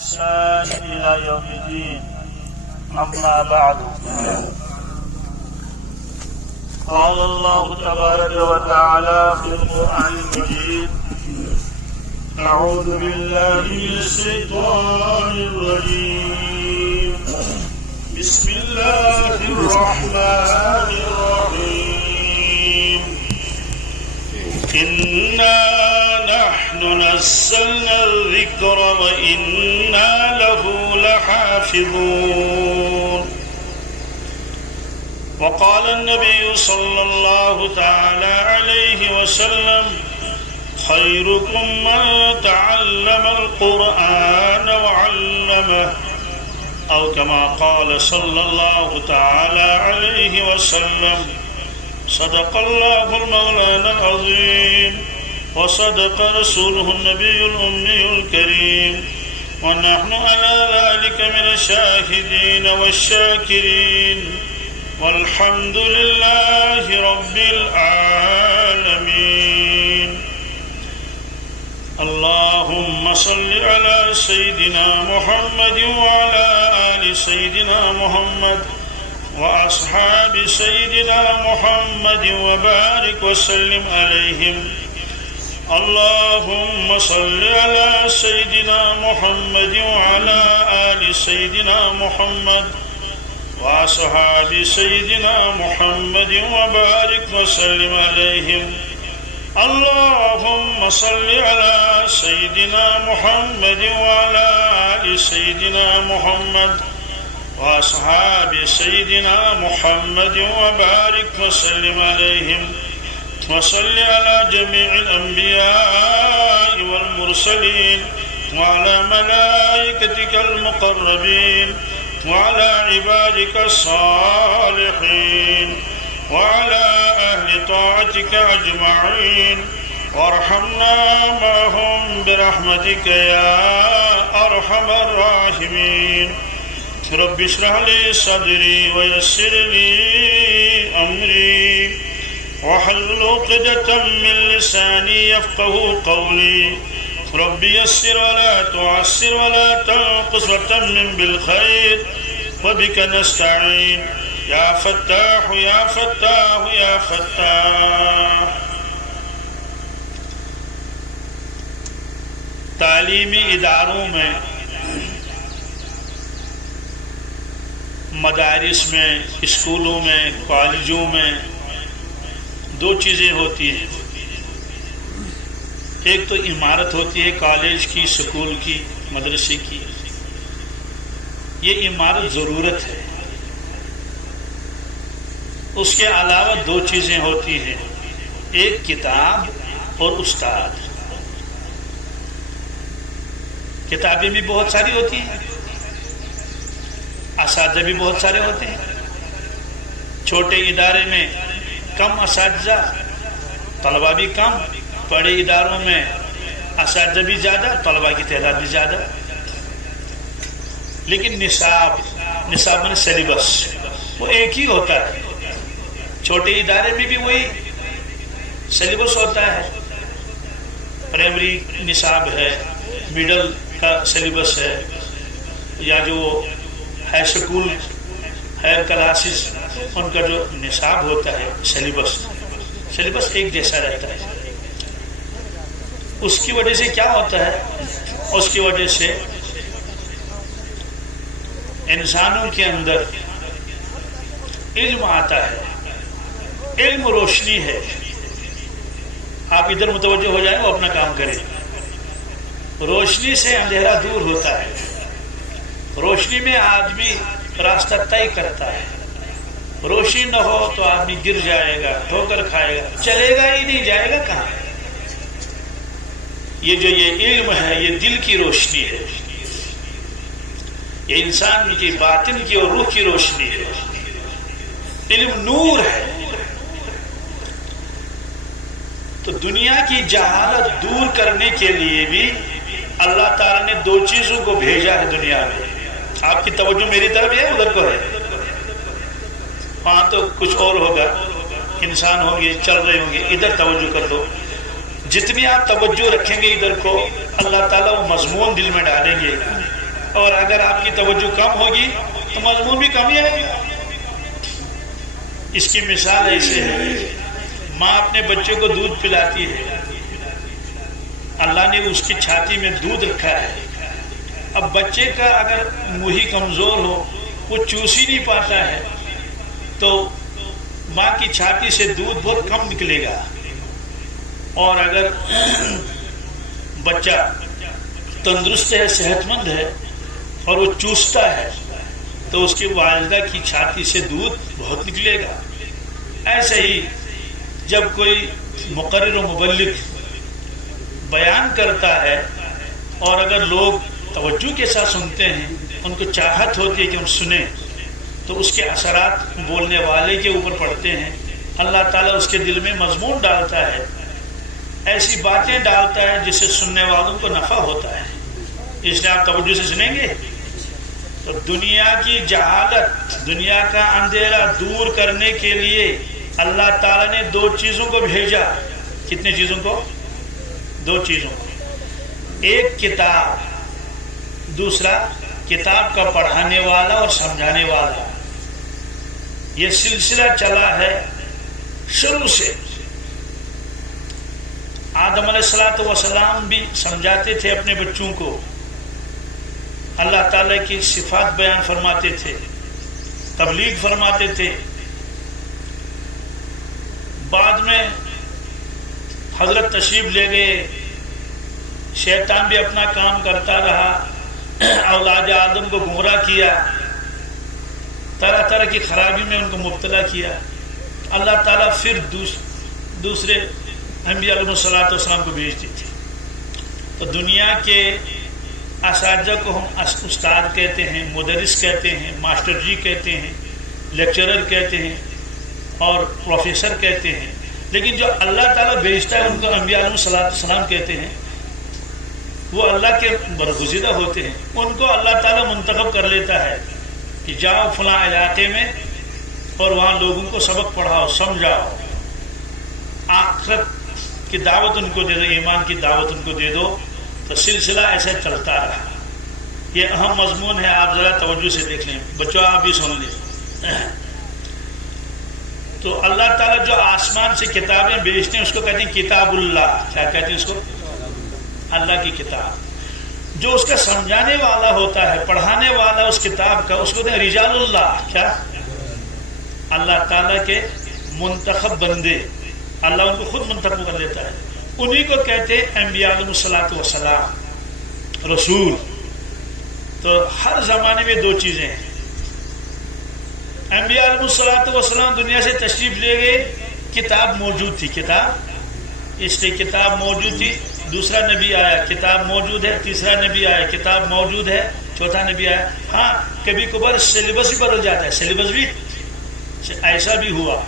بإحسان إلى يوم الدين. أما بعد، قال الله تبارك وتعالى في القرآن المجيد: أعوذ بالله من الشيطان الرجيم. بسم الله الرحمن الرحيم. إنا نحن نزلنا الذكر وإنا له لحافظون. وقال النبي صلى الله تعالى عليه وسلم: خيركم من تعلم القرآن وعلمه، أو كما قال صلى الله تعالى عليه وسلم. صدق الله المولانا العظيم، وصدق رسوله النبي الأمي الكريم، ونحن على ذلك من الشاهدين والشاكرين، والحمد لله رب العالمين. اللهم صل على سيدنا محمد وعلى آل سيدنا محمد وأصحاب سيدنا محمد وبارك وسلم عليهم. اللهم صل على سيدنا محمد وعلى آل سيدنا محمد وأصحاب سيدنا محمد وبارك وسلم عليهم. اللهم صل على سيدنا محمد وعلى آل سيدنا محمد وأصحاب سيدنا محمد وبارك وسلم عليهم. وصل على جميع الأنبياء والمرسلين وعلى ملائكتك المقربين وعلى عبادك الصالحين وعلى أهل طاعتك أجمعين، وارحمنا معهم برحمتك يا أرحم الراحمين. رب اشرح لي صدري ويسر لي أمري واحلل عقدة من لساني يفقهوا قولي. رب يسر ولا تعسر ولا تنقص وتمم بالخير، وبك نستعين یا فتاح یا فتاح یا فتاح. تعلیمی اداروں میں، مدارس میں، اسکولوں میں، کالجوں میں دو چیزیں ہوتی ہیں. ایک تو عمارت ہوتی ہے کالج کی، اسکول کی، مدرسے کی. یہ عمارت ضرورت ہے. اس کے علاوہ دو چیزیں ہوتی ہیں، ایک کتاب اور استاد. کتابیں بھی بہت ساری ہوتی ہیں، اساتذہ بھی بہت سارے ہوتے ہیں. چھوٹے ادارے میں کم اساتذہ، طلبہ بھی کم. بڑے اداروں میں اساتذہ بھی زیادہ، طلبہ کی تعداد بھی زیادہ. لیکن نصاب میں سلیبس وہ ایک ہی ہوتا ہے. چھوٹے ادارے میں بھی وہی سلیبس ہوتا ہے. پرائمری نصاب ہے، مڈل کا سلیبس ہے، یا جو ہائی اسکول ہائر کلاسز ان کا جو نصاب ہوتا ہے، سلیبس ایک جیسا رہتا ہے. اس کی وجہ سے کیا ہوتا ہے؟ اس کی وجہ سے انسانوں کے اندر علم آتا ہے. علم روشنی ہے. آپ ادھر متوجہ ہو جائیں، وہ اپنا کام کریں. روشنی سے اندھیرا دور ہوتا ہے. روشنی میں آدمی راستہ طے کرتا ہے. روشنی نہ ہو تو آدمی گر جائے گا، ٹھوکر کھائے گا، چلے گا ہی نہیں، جائے گا کہاں. یہ علم ہے، یہ دل کی روشنی ہے. یہ انسان کی باطن کی اور روح کی روشنی ہے. علم نور ہے. تو دنیا کی جہالت دور کرنے کے لیے بھی اللہ تعالیٰ نے دو چیزوں کو بھیجا ہے دنیا میں. آپ کی توجہ میری طرف ہے، ادھر کو ہے؟ وہاں تو کچھ اور ہوگا، انسان ہوں گے، چل رہے ہوں گے. ادھر توجہ کر دو. جتنی آپ توجہ رکھیں گے ادھر کو، اللہ تعالیٰ وہ مضمون دل میں ڈالیں گے اور اگر آپ کی توجہ کم ہوگی تو مضمون بھی کم ہی آئے گا۔ اس کی مثال ایسے ہے، ماں اپنے بچے کو دودھ پلاتی ہے، اللہ نے اس کی چھاتی میں دودھ رکھا ہے، اب بچے کا اگر منہ کمزور ہو، وہ چوس ہی نہیں پاتا ہے، تو ماں کی چھاتی سے دودھ بہت کم نکلے گا۔ اور اگر بچہ تندرست ہے، صحت مند ہے اور وہ چوستا ہے تو اس کی والدہ کی چھاتی سے دودھ بہت نکلے گا۔ ایسے ہی جب کوئی مقرر و مبلغ بیان کرتا ہے اور اگر لوگ توجہ کے ساتھ سنتے ہیں، ان کو چاہت ہوتی ہے کہ ہم سنیں، تو اس کے اثرات بولنے والے کے اوپر پڑتے ہیں، اللہ تعالیٰ اس کے دل میں مضمون ڈالتا ہے، ایسی باتیں ڈالتا ہے جس سے سننے والوں کو نفع ہوتا ہے۔ اس لیے آپ توجہ سے سنیں گے تو دنیا کی جہالت، دنیا کا اندھیرا دور کرنے کے لیے اللہ تعالیٰ نے دو چیزوں کو بھیجا۔ کتنے چیزوں کو؟ دو چیزوں کو، ایک کتاب، دوسرا کتاب کا پڑھانے والا اور سمجھانے والا۔ یہ سلسلہ چلا ہے شروع سے۔ آدم علیہ السلام بھی سمجھاتے تھے اپنے بچوں کو، اللہ تعالیٰ کی صفات بیان فرماتے تھے، تبلیغ فرماتے تھے۔ بعد میں حضرت تشریف لے گئے، شیطان بھی اپنا کام کرتا رہا، اولاد آدم کو گمراہ کیا، طرح طرح کی خرابی میں ان کو مبتلا کیا۔ اللہ تعالیٰ پھر دوسرے انبیاء علیہ السلام کو بھیجتی تھی۔ تو دنیا کے اساتذہ کو ہم استاد کہتے ہیں، مدرس کہتے ہیں، ماسٹر جی کہتے ہیں، لیکچرر کہتے ہیں اور پروفیسر کہتے ہیں، لیکن جو اللہ تعالیٰ بھیجتا ہے ان کو انبیاء علیہ السلام کہتے ہیں۔ وہ اللہ کے برگزیدہ ہوتے ہیں، ان کو اللہ تعالیٰ منتخب کر لیتا ہے کہ جاؤ فلاں علاقے میں اور وہاں لوگوں کو سبق پڑھاؤ، سمجھاؤ، آخرت کی دعوت ان کو دے دو، ایمان کی دعوت ان کو دے دو۔ تو سلسلہ ایسے چلتا رہا۔ یہ اہم مضمون ہے، آپ ذرا توجہ سے دیکھ لیں، بچوں آپ بھی سن لیں۔ تو اللہ تعالیٰ جو آسمان سے کتابیں بھیجتے ہیں اس کو کہتے ہیں کتاب اللہ۔ کیا کہتے ہیں اس کو؟ اللہ کی کتاب۔ جو اس کا سمجھانے والا ہوتا ہے، پڑھانے والا اس کتاب کا، اس کو کہتے ہیں رجال اللہ۔ کیا؟ اللہ تعالیٰ کے منتخب بندے، اللہ ان کو خود منتخب کر لیتا ہے، انہی کو کہتے ہیں انبیاء علیہ السلام، رسول۔ تو ہر زمانے میں دو چیزیں ہیں۔ انبیاء علیہ السلام دنیا سے تشریف لے گئے، کتاب موجود تھی، کتاب، اس لیے کتاب موجود تھی۔ دوسرا نبی آیا، کتاب موجود ہے، تیسرا نبی آیا، کتاب موجود ہے، چوتھا نبی آیا۔ ہاں کبھی کبھار سلیبس بھی بدل جاتا ہے، سلیبس بھی ایسا بھی ہوا۔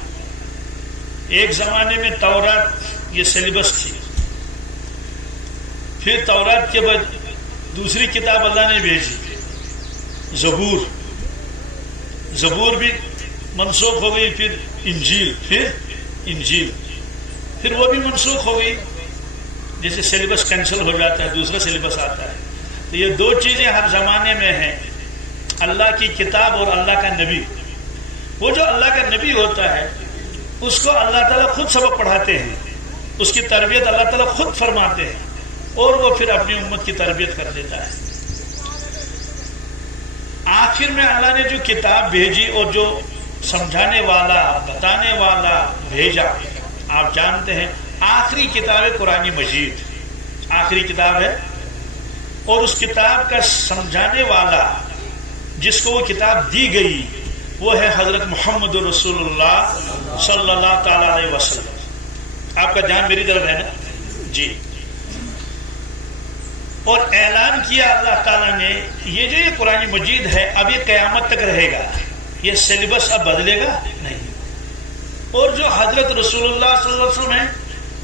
ایک زمانے میں تورات یہ سلیبس تھی، پھر تورات کے بعد دوسری کتاب اللہ نے بھیجی، زبور۔ زبور بھی منسوخ ہو گئی، پھر انجیل، پھر وہ بھی منسوخ ہو گئی۔ جیسے سلیبس کینسل ہو جاتا ہے، دوسرا سلیبس آتا ہے۔ تو یہ دو چیزیں ہر زمانے میں ہیں، اللہ کی کتاب اور اللہ کا نبی۔ وہ جو اللہ کا نبی ہوتا ہے اس کو اللہ تعالیٰ خود سبق پڑھاتے ہیں، اس کی تربیت اللہ تعالیٰ خود فرماتے ہیں، اور وہ پھر اپنی امت کی تربیت کر دیتا ہے۔ آخر میں اللہ نے جو کتاب بھیجی اور جو سمجھانے والا، بتانے والا بھیجا، آپ جانتے ہیں آخری کتاب ہے قرآن مجید، آخری کتاب ہے، اور اس کتاب کا سمجھانے والا جس کو وہ کتاب دی گئی وہ ہے حضرت محمد رسول اللہ صلی اللہ تعالی علیہ وسلم۔ آپ کا دھیان میری طرف ہے نا جی۔ اور اعلان کیا اللہ تعالیٰ نے، یہ جو یہ قرآن مجید ہے اب یہ قیامت تک رہے گا، یہ سلیبس اب بدلے گا نہیں۔ اور جو حضرت رسول اللہ صلی اللہ علیہ وسلم ہیں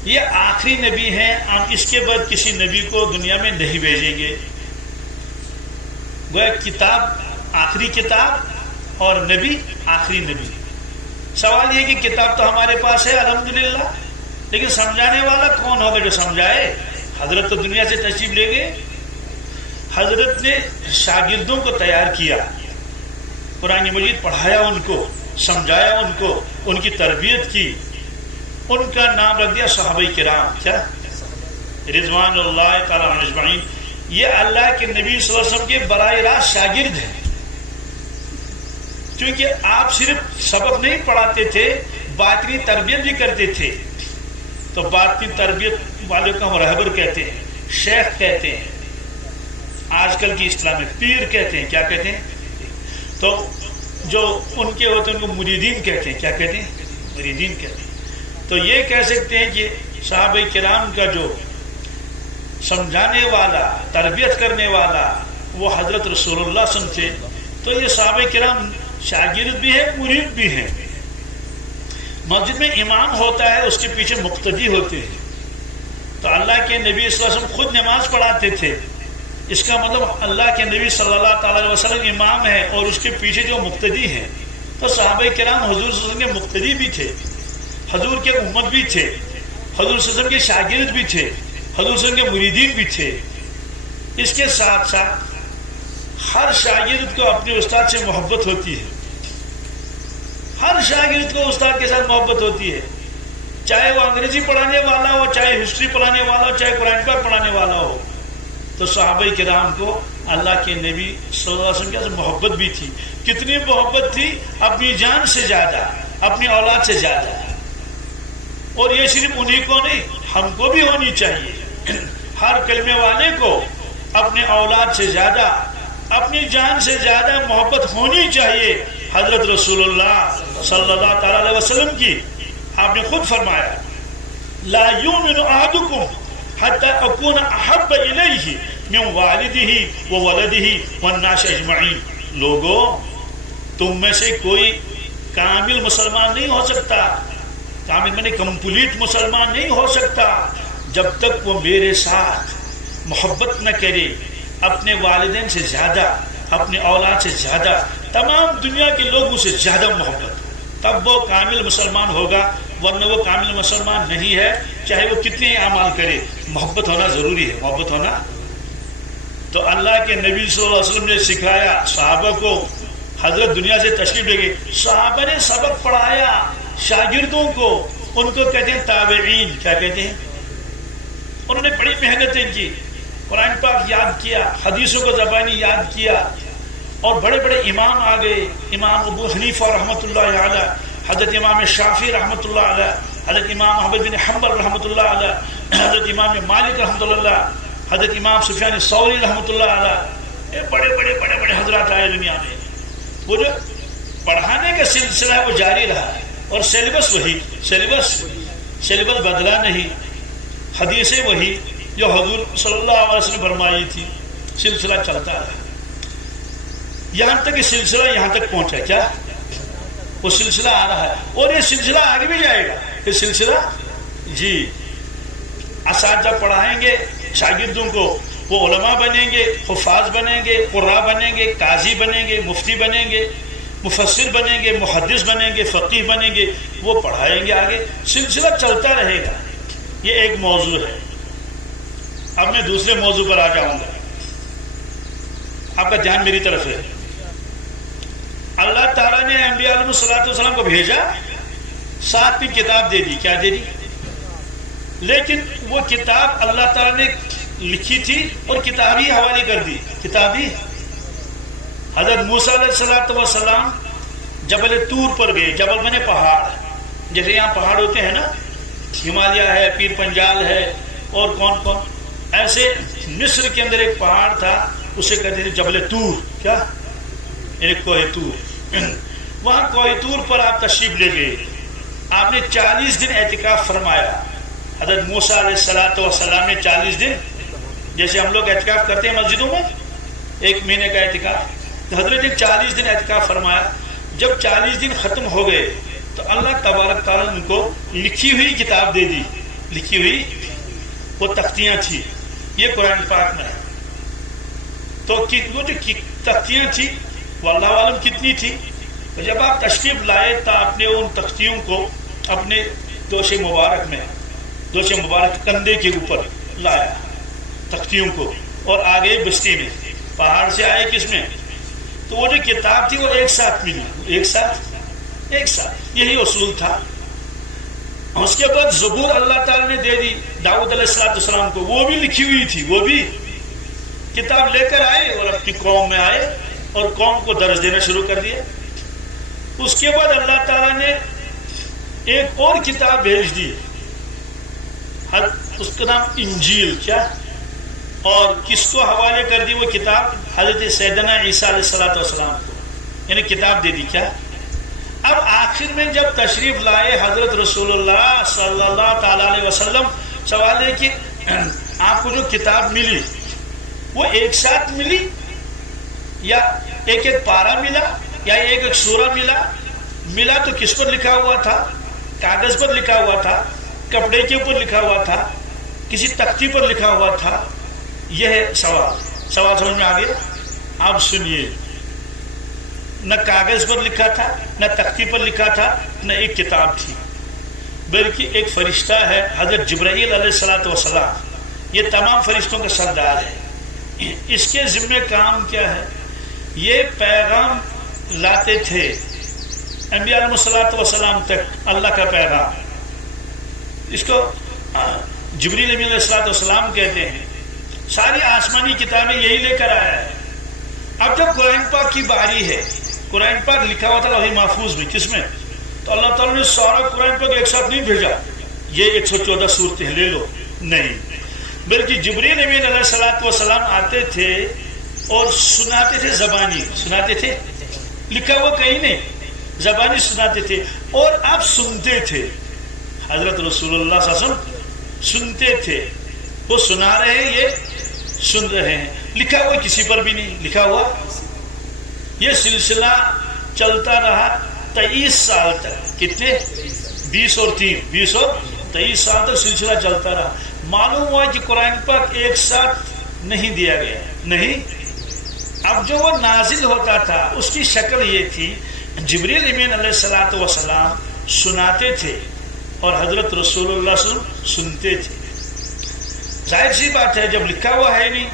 یہ آخری نبی ہیں، ہم اس کے بعد کسی نبی کو دنیا میں نہیں بھیجیں گے۔ وہ کتاب آخری کتاب اور نبی آخری نبی۔ سوال یہ کہ کتاب تو ہمارے پاس ہے الحمدللہ، لیکن سمجھانے والا کون ہوگا جو سمجھائے؟ حضرت تو دنیا سے تشریف لے گئے، حضرت نے شاگردوں کو تیار کیا، قرآن مجید پڑھایا، ان کو سمجھایا، ان کو ان کی تربیت کی، ان کا نام رکھ دیا صحابہ کرام، کیا رضوان اللہ تعالی عنہم اجمعین۔ یہ اللہ کے نبی صلی اللہ علیہ وسلم کے براہ راست شاگرد ہیں، کیونکہ آپ صرف سبق نہیں پڑھاتے تھے، باطنی تربیت بھی کرتے تھے۔ تو باطنی تربیت والے کو ہم رہبر کہتے ہیں، شیخ کہتے ہیں، آج کل کی اسلام میں پیر کہتے ہیں، کیا کہتے ہیں؟ تو جو ان کے ہوتے ہیں ان کو مریدین کہتے ہیں، کیا کہتے ہیں؟ مریدین کہتے ہیں۔ تو یہ کہہ سکتے ہیں کہ صحابہ کرام کا جو سمجھانے والا، تربیت کرنے والا وہ حضرت رسول اللہ صلی اللہ علیہ وسلم تھے۔ تو یہ صحابہ کرام شاگرد بھی ہیں، مرید بھی ہیں۔ مسجد میں امام ہوتا ہے، اس کے پیچھے مقتدی ہوتے ہیں۔ تو اللہ کے نبی صلی اللہ علیہ وسلم خود نماز پڑھاتے تھے، اس کا مطلب اللہ کے نبی صلی اللہ تعالی علیہ وسلم امام ہے اور اس کے پیچھے جو مقتدی ہیں۔ تو صحابہ کرام حضور صلی اللہ علیہ وسلم کے مقتدی بھی تھے، حضور کے امت بھی تھے، حضور صلی اللہ علیہ وسلم کے شاگرد بھی تھے، حضور صلی اللہ علیہ وسلم کے مریدین بھی تھے۔ اس کے ساتھ ساتھ ہر شاگرد کو اپنے استاد سے محبت ہوتی ہے، ہر شاگرد کو استاد کے ساتھ محبت ہوتی ہے، چاہے وہ انگریزی پڑھانے والا ہو، چاہے ہسٹری پڑھانے والا ہو، چاہے قرآن پاک پڑھانے والا ہو۔ تو صحابہ کرام کو اللہ کے نبی صلی اللہ علیہ وسلم کے ساتھ محبت بھی تھی۔ کتنی محبت تھی؟ اپنی جان سے زیادہ، اپنی اولاد سے زیادہ۔ اور یہ صرف انہی کو نہیں، ہم کو بھی ہونی چاہیے۔ ہر کلمے والے کو اپنے اولاد سے زیادہ، اپنی جان سے زیادہ محبت ہونی چاہیے حضرت رسول اللہ صلی اللہ تعالی علیہ وسلم کی۔ آپ نے خود فرمایا لا یؤمن احدکم حتی اکون احب الیہ من والدہ وولدہ والناس اجمعین۔ لوگوں، تم میں سے کوئی کامل مسلمان نہیں ہو سکتا، کامل میں نے کمپلیٹ مسلمان نہیں ہو سکتا جب تک وہ میرے ساتھ محبت نہ کرے، اپنے والدین سے زیادہ، اپنے اولاد سے زیادہ، تمام دنیا کے لوگوں سے زیادہ محبت، تب وہ کامل مسلمان ہوگا۔ ورنہ وہ کامل مسلمان نہیں ہے، چاہے وہ کتنے ہی اعمال کرے، محبت ہونا ضروری ہے، محبت ہونا۔ تو اللہ کے نبی صلی اللہ علیہ وسلم نے سکھایا صحابہ کو، حضرت دنیا سے تشریف لے گئے، صحابہ نے سبق پڑھایا شاگردوں کو، ان کو کہتے ہیں تابعین۔ کیا کہتے ہیں؟ انہوں نے بڑی محنتیں کی، قرآن پاک یاد کیا، حدیثوں کو زبانی یاد کیا، اور بڑے بڑے امام آ گئے، امام ابو حنیفہ رحمۃ اللہ علیہ، حضرت امام شافعی رحمۃ اللہ علیہ، حضرت امام احمد بن حنبل رحمۃ اللہ علیہ، حضرت امام مالک رحمۃ اللہ، حضرت امام سفیان ثوری رحمۃ اللہ علیہ، یہ بڑے بڑے بڑے بڑے حضرات آئے دنیا میں۔ وہ جو پڑھانے کا سلسلہ ہے وہ جاری رہا، اور سیلیبس وہی، سیلیبس بدلا نہیں، حدیثیں وہی جو حضور صلی اللہ علیہ وسلم فرمائی تھی، سلسلہ چلتا رہا یہاں تک کہ سلسلہ یہاں تک پہنچا۔ کیا وہ سلسلہ آ رہا ہے، اور یہ سلسلہ آگے بھی جائے گا۔ یہ سلسلہ جی اساتذہ پڑھائیں گے شاگردوں کو، وہ علماء بنیں گے، حفاظ بنیں گے، قراء بنیں گے، قاضی بنیں گے، مفتی بنیں گے، مفسر بنیں گے، محدث بنیں گے، فقیہ بنیں گے، وہ پڑھائیں گے آگے، سلسلہ چلتا رہے گا۔ یہ ایک موضوع ہے۔ اب میں دوسرے موضوع پر آ جاؤں گا، آپ کا دھیان میری طرف ہے۔ اللہ تعالیٰ نے انبیاء علیہ الصلوۃ والسلام کو بھیجا، ساتھ میں کتاب دے دی۔ کیا دے دی؟ لیکن وہ کتاب اللہ تعالیٰ نے لکھی تھی اور کتابی حوالے کر دی، کتابی۔ حضرت موسیٰ علیہ الصلوۃ والسلام جبل طور پر گئے، جبل بنے پہاڑ، جیسے یہاں پہاڑ ہوتے ہیں نا، ہمالیہ ہے، پیر پنجال ہے، اور کون کون، ایسے مصر کے اندر ایک پہاڑ تھا، اسے کہتے تھے جبل طور۔ کیا؟ ایک کوہ طور۔ وہاں کوہ طور پر آپ تشریف لے گئے، آپ نے 40 دن اعتکاف فرمایا۔ حضرت موسیٰ علیہ السلام نے 40 دن، جیسے ہم لوگ اعتکاف کرتے ہیں مسجدوں میں 1 مہینے کا اعتکاف، تو حضرت نے 40 دن اعتکاف فرمایا۔ جب 40 دن ختم ہو گئے تو اللہ تبارک تعالیٰ نے ان کو لکھی ہوئی کتاب دے دی، لکھی ہوئی وہ تختیاں تھی، یہ قرآن پاک میں ہے۔ تو وہ جو تختیاں تھی وہ اللہ عالم کتنی تھی، تو جب آپ تشریف لائے تو آپ نے ان تختیوں کو اپنے دوش مبارک میں، دوش مبارک کندھے کے اوپر لایا تختیوں کو، اور آگے بستی میں پہاڑ سے آئے کس میں؟ تو وہ جو کتاب تھی وہ ایک ساتھ ملی، ایک ساتھ یہی اصول تھا۔ اس کے بعد زبور اللہ تعالیٰ نے دے دی داؤد علیہ السلام کو، وہ بھی لکھی ہوئی تھی، وہ بھی کتاب لے کر آئے اور اپنی قوم میں آئے اور قوم کو درس دینا شروع کر دیا۔ اس کے بعد اللہ تعالیٰ نے ایک اور کتاب بھیج دی، اس کا نام انجیل، کیا؟ اور کس کو حوالے کر دی وہ کتاب؟ حضرت سیدنا عیسیٰ علیہ السلام کو، یعنی کتاب دے دی، کیا؟ اب آخر میں جب تشریف لائے حضرت رسول اللہ صلی اللہ تعالی علیہ وسلم، سوال ہے کہ آپ کو جو کتاب ملی وہ ایک ساتھ ملی یا ایک ایک پارہ ملا یا ایک ایک سورہ ملا تو کس پر لکھا ہوا تھا؟ کاغذ پر لکھا ہوا تھا، کپڑے کے اوپر لکھا ہوا تھا، کسی تختی پر لکھا ہوا تھا؟ یہ ہے سوال سمجھ میں آ گیا؟ آپ سنیے، نہ کاغذ پر لکھا تھا، نہ تختی پر لکھا تھا، نہ ایک کتاب تھی، بلکہ ایک فرشتہ ہے حضرت جبرائیل علیہ السلام، یہ تمام فرشتوں کا سردار ہے۔ اس کے ذمہ کام کیا ہے؟ یہ پیغام لاتے تھے انبیاء علیہ السلام تک، اللہ کا پیغام، اس کو جبریل امین علیہ السلام کہتے ہیں۔ ساری آسمانی کتابیں یہی لے کر آیا ہے۔ اب جب قرآن پاک کی باری ہے، قرآن پاک لکھا ہوا تھا لوح محفوظ میں، کس میں؟ تو اللہ تعالیٰ نے سارا قرآن پاک ایک ساتھ نہیں بھیجا، یہ 114 صورتیں لے لو، نہیں، بلکہ جبریل امین علیہ السلام آتے تھے اور سناتے تھے، زبانی سناتے تھے، لکھا ہوا کہیں نہیں، زبانی سناتے تھے اور آپ سنتے تھے۔ حضرت رسول اللہ صلی اللہ علیہ وسلم سنتے تھے، وہ سنا رہے ہیں، یہ سن رہے ہیں، لکھا ہوا کسی پر بھی نہیں لکھا ہوا۔ یہ سلسلہ چلتا رہا 23 سال تک، کتنے؟ 20 اور 23 سال تک سلسلہ چلتا رہا۔ معلوم ہوا کہ قرآن پاک ایک ساتھ نہیں دیا گیا، نہیں۔ اب جو وہ نازل ہوتا تھا اس کی شکل یہ تھی، جبریل امین علیہ السلام سناتے تھے اور حضرت رسول اللہ صلی اللہ علیہ وسلم سنتے تھے۔ ظاہر سی بات ہے، جب لکھا ہوا ہے نہیں،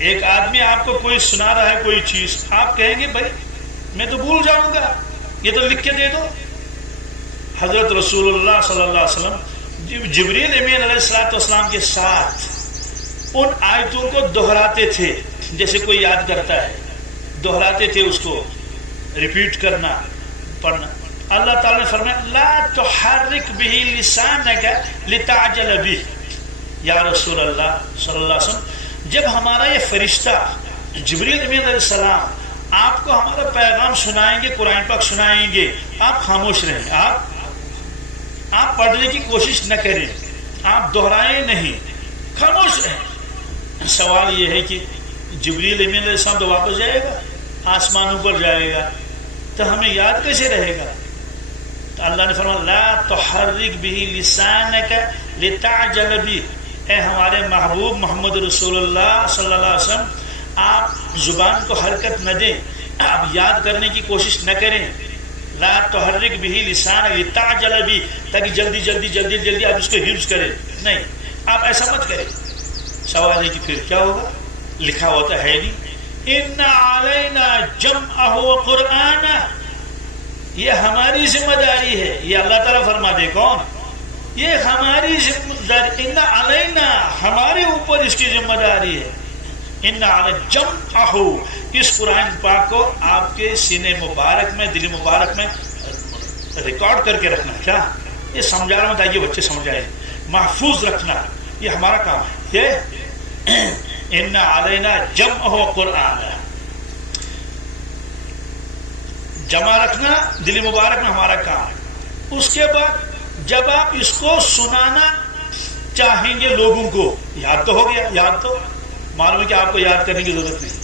ایک آدمی آپ کو کوئی سنا رہا ہے کوئی چیز، آپ کہیں گے بھائی میں تو بھول جاؤں گا، یہ تو لکھ کے دے دو۔ حضرت رسول اللہ صلی اللہ علیہ وسلم جبریل امین علیہ السلام کے ساتھ ان آیتوں کو دہراتے تھے، جیسے کوئی یاد کرتا ہے، دہراتے تھے، اس کو ریپیٹ کرنا، پڑھنا۔ اللہ تعالیٰ نے فرمایا لا تحرک بہ لسانک لتعجل بہ، یا رسول اللہ صلی اللہ علیہ وسلم، جب ہمارا یہ فرشتہ جبریل امین علیہ السلام آپ کو ہمارا پیغام سنائیں گے، قرآن پاک سنائیں گے، آپ خاموش رہیں، آپ پڑھنے کی کوشش نہ کریں، آپ دہرائیں نہیں، خاموش رہیں۔ سوال یہ ہے کہ جبریل امین علیہ السلام تو واپس جائے گا، آسمانوں پر جائے گا، تو ہمیں یاد کیسے رہے گا؟ تو اللہ نے فرمایا لا تحرک بہ لسانک لتعجل بہ، اے ہمارے محبوب محمد رسول اللہ صلی اللہ علیہ وسلم، آپ زبان کو حرکت نہ دیں، آپ یاد کرنے کی کوشش نہ کریں۔ لا تحرک بہ لسانک لتعجل بہ، تاکہ جلدی جلدی جلدی جلدی آپ اس کو حفظ کریں، نہیں، آپ ایسا مت کریں۔ سوال ہے کہ پھر کیا ہوگا؟ لکھا ہوتا ہے نہیں، ان علینا جمعہ وقرآنہ، یہ ہماری ذمہ داری ہے، یہ اللہ تعالیٰ فرما دے، کون؟ یہ ہماری ذمہ داری، ان علینا، ہمارے اوپر اس کی ذمہ داری ہے۔ ان علی جمعہ، اس قرآن پاک کو آپ کے سینے مبارک میں، دل مبارک میں ریکارڈ کر کے رکھنا، کیا؟ یہ سمجھا رہا ہوں تاکہ بچے سمجھائیں، محفوظ رکھنا، یہ ہمارا کام ہے۔ یہ ان علینا جمعہ وقرآن، جمع رکھنا دل مبارک میں ہمارا کام ہے۔ اس کے بعد جب آپ اس کو سنانا چاہیں گے لوگوں کو، یاد تو ہو گیا، یاد تو معلوم ہے کہ آپ کو یاد کرنے کی ضرورت نہیں۔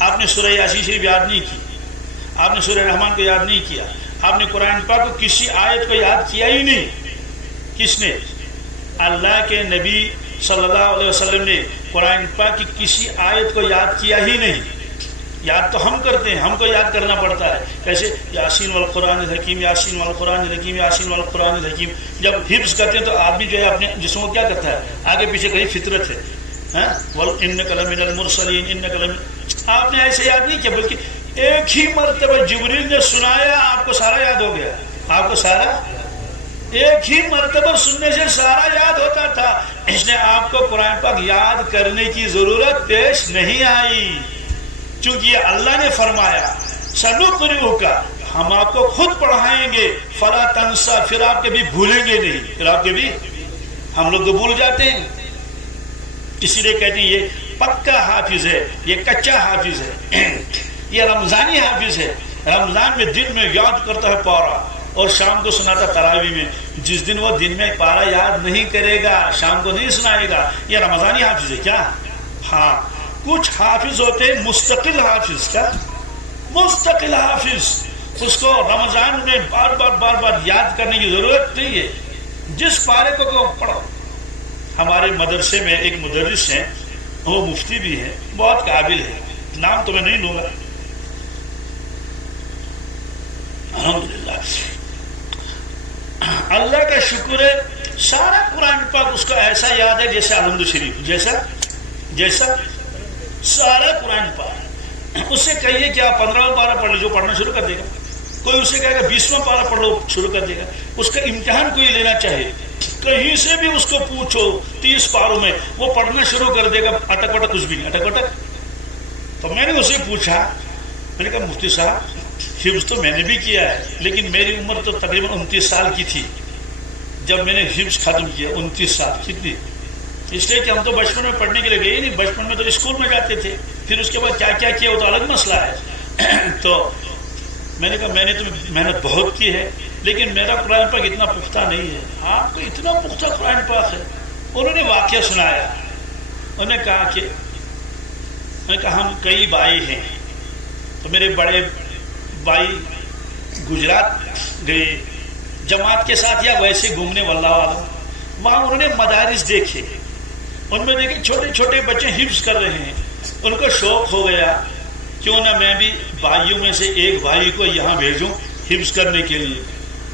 آپ نے سورہ یاسین شریف یاد نہیں کی، آپ نے سورہ رحمان کو یاد نہیں کیا، آپ نے قرآن پاک کو کسی آیت کو یاد کیا ہی نہیں۔ کس نے؟ اللہ کے نبی صلی اللہ علیہ وسلم نے قرآن پاک کی کسی آیت کو یاد کیا ہی نہیں۔ یاد تو ہم کرتے ہیں، ہم کو یاد کرنا پڑتا ہے، کیسے؟ یاسین والقرآن الحکیم، یاسین والقرآن الحکیم، یاسین والقرآن الحکیم۔ جب حفظ کرتے ہیں تو آدمی جو ہے اپنے جسم کو کیا کرتا ہے؟ آگے پیچھے کہیں فطرت ہے، انک لمن المرسلین، انک لمن، آپ نے ایسے یاد نہیں کیا، بلکہ ایک ہی مرتبہ جبریل نے سنایا، آپ کو سارا یاد ہو گیا. آپ کو سارا ایک ہی مرتبہ سننے سے سارا یاد ہوتا تھا، اس لیے آپ کو قرآن پاک یاد کرنے کی ضرورت پیش نہیں آئی، چونکہ یہ اللہ نے فرمایا سنقرئک، ہم آپ کو خود پڑھائیں گے، فلا تنسا، پھر آپ کبھی بھولیں گے نہیں. پھر آپ کبھی، ہم لوگ تو بھول جاتے ہیں، اسی لیے کہتے ہیں یہ پکا حافظ ہے، یہ کچا حافظ ہے، یہ رمضانی حافظ ہے. رمضان میں دن میں یاد کرتا ہے پارا اور شام کو سناتا تراویح میں. جس دن وہ دن میں پارا یاد نہیں کرے گا، شام کو نہیں سنائے گا، یہ رمضانی حافظ ہے کیا؟ ہاں، کچھ حافظ ہوتے ہیں مستقل حافظ. کیا مستقل حافظ؟ اس کو رمضان میں بار بار یاد کرنے کی ضرورت نہیں ہے، جس پارے کو پڑھو. ہمارے مدرسے میں ایک مدرس ہیں، وہ مفتی بھی ہیں، بہت قابل ہے، نام تو میں نہیں لوں گا. الحمدللہ اللہ کا شکر ہے، سارا قرآن پاک اس کو ایسا یاد ہے جیسے الحمد شریف، جیسا سارا قرآن پاک. اس سے کہیے کہ آپ 15واں پارہ پڑھ لیجو، پڑھنا شروع کر دے گا. کوئی اسے کہے گا 20واں پارہ پڑھ لو، شروع کر دے گا. اس کا امتحان کوئی لینا چاہے، کہیں سے بھی اس کو پوچھو 30 پاروں میں وہ پڑھنا شروع کر دے گا، اٹک وٹک کچھ بھی نہیں، اٹک وٹک. تو میں نے اسے پوچھا، میں نے کہا مفتی صاحب حفظ تو میں نے بھی کیا ہے، لیکن میری عمر تو تقریباً 29 سال کی تھی جب میں نے حفظ ختم کیا. 29 سال کتنی؟ اس لیے کہ ہم تو بچپن میں پڑھنے کے لیے گئے نہیں، بچپن میں تو اسکول میں جاتے تھے، پھر اس کے بعد کیا کیا کیا وہ تو الگ مسئلہ ہے. تو میں نے کہا میں نے تو محنت بہت کی ہے، لیکن میرا قرآن پاک اتنا پختہ نہیں ہے. آپ کو اتنا پختہ قرآن پاک ہے. انہوں نے واقعہ سنایا، انہوں نے کہا کہ ہم کئی بھائی ہیں، تو میرے بڑے بھائی گجرات گئے جماعت کے ساتھ یا ویسے گھومنے واللہ عالم. وہاں انہوں نے مدارس دیکھے، ان میں دیکھے چھوٹے چھوٹے بچے حفظ کر رہے ہیں. ان کو شوق ہو گیا کیوں نہ میں بھی بھائیوں میں سے ایک بھائی کو یہاں بھیجوں حفظ کرنے کے لیے.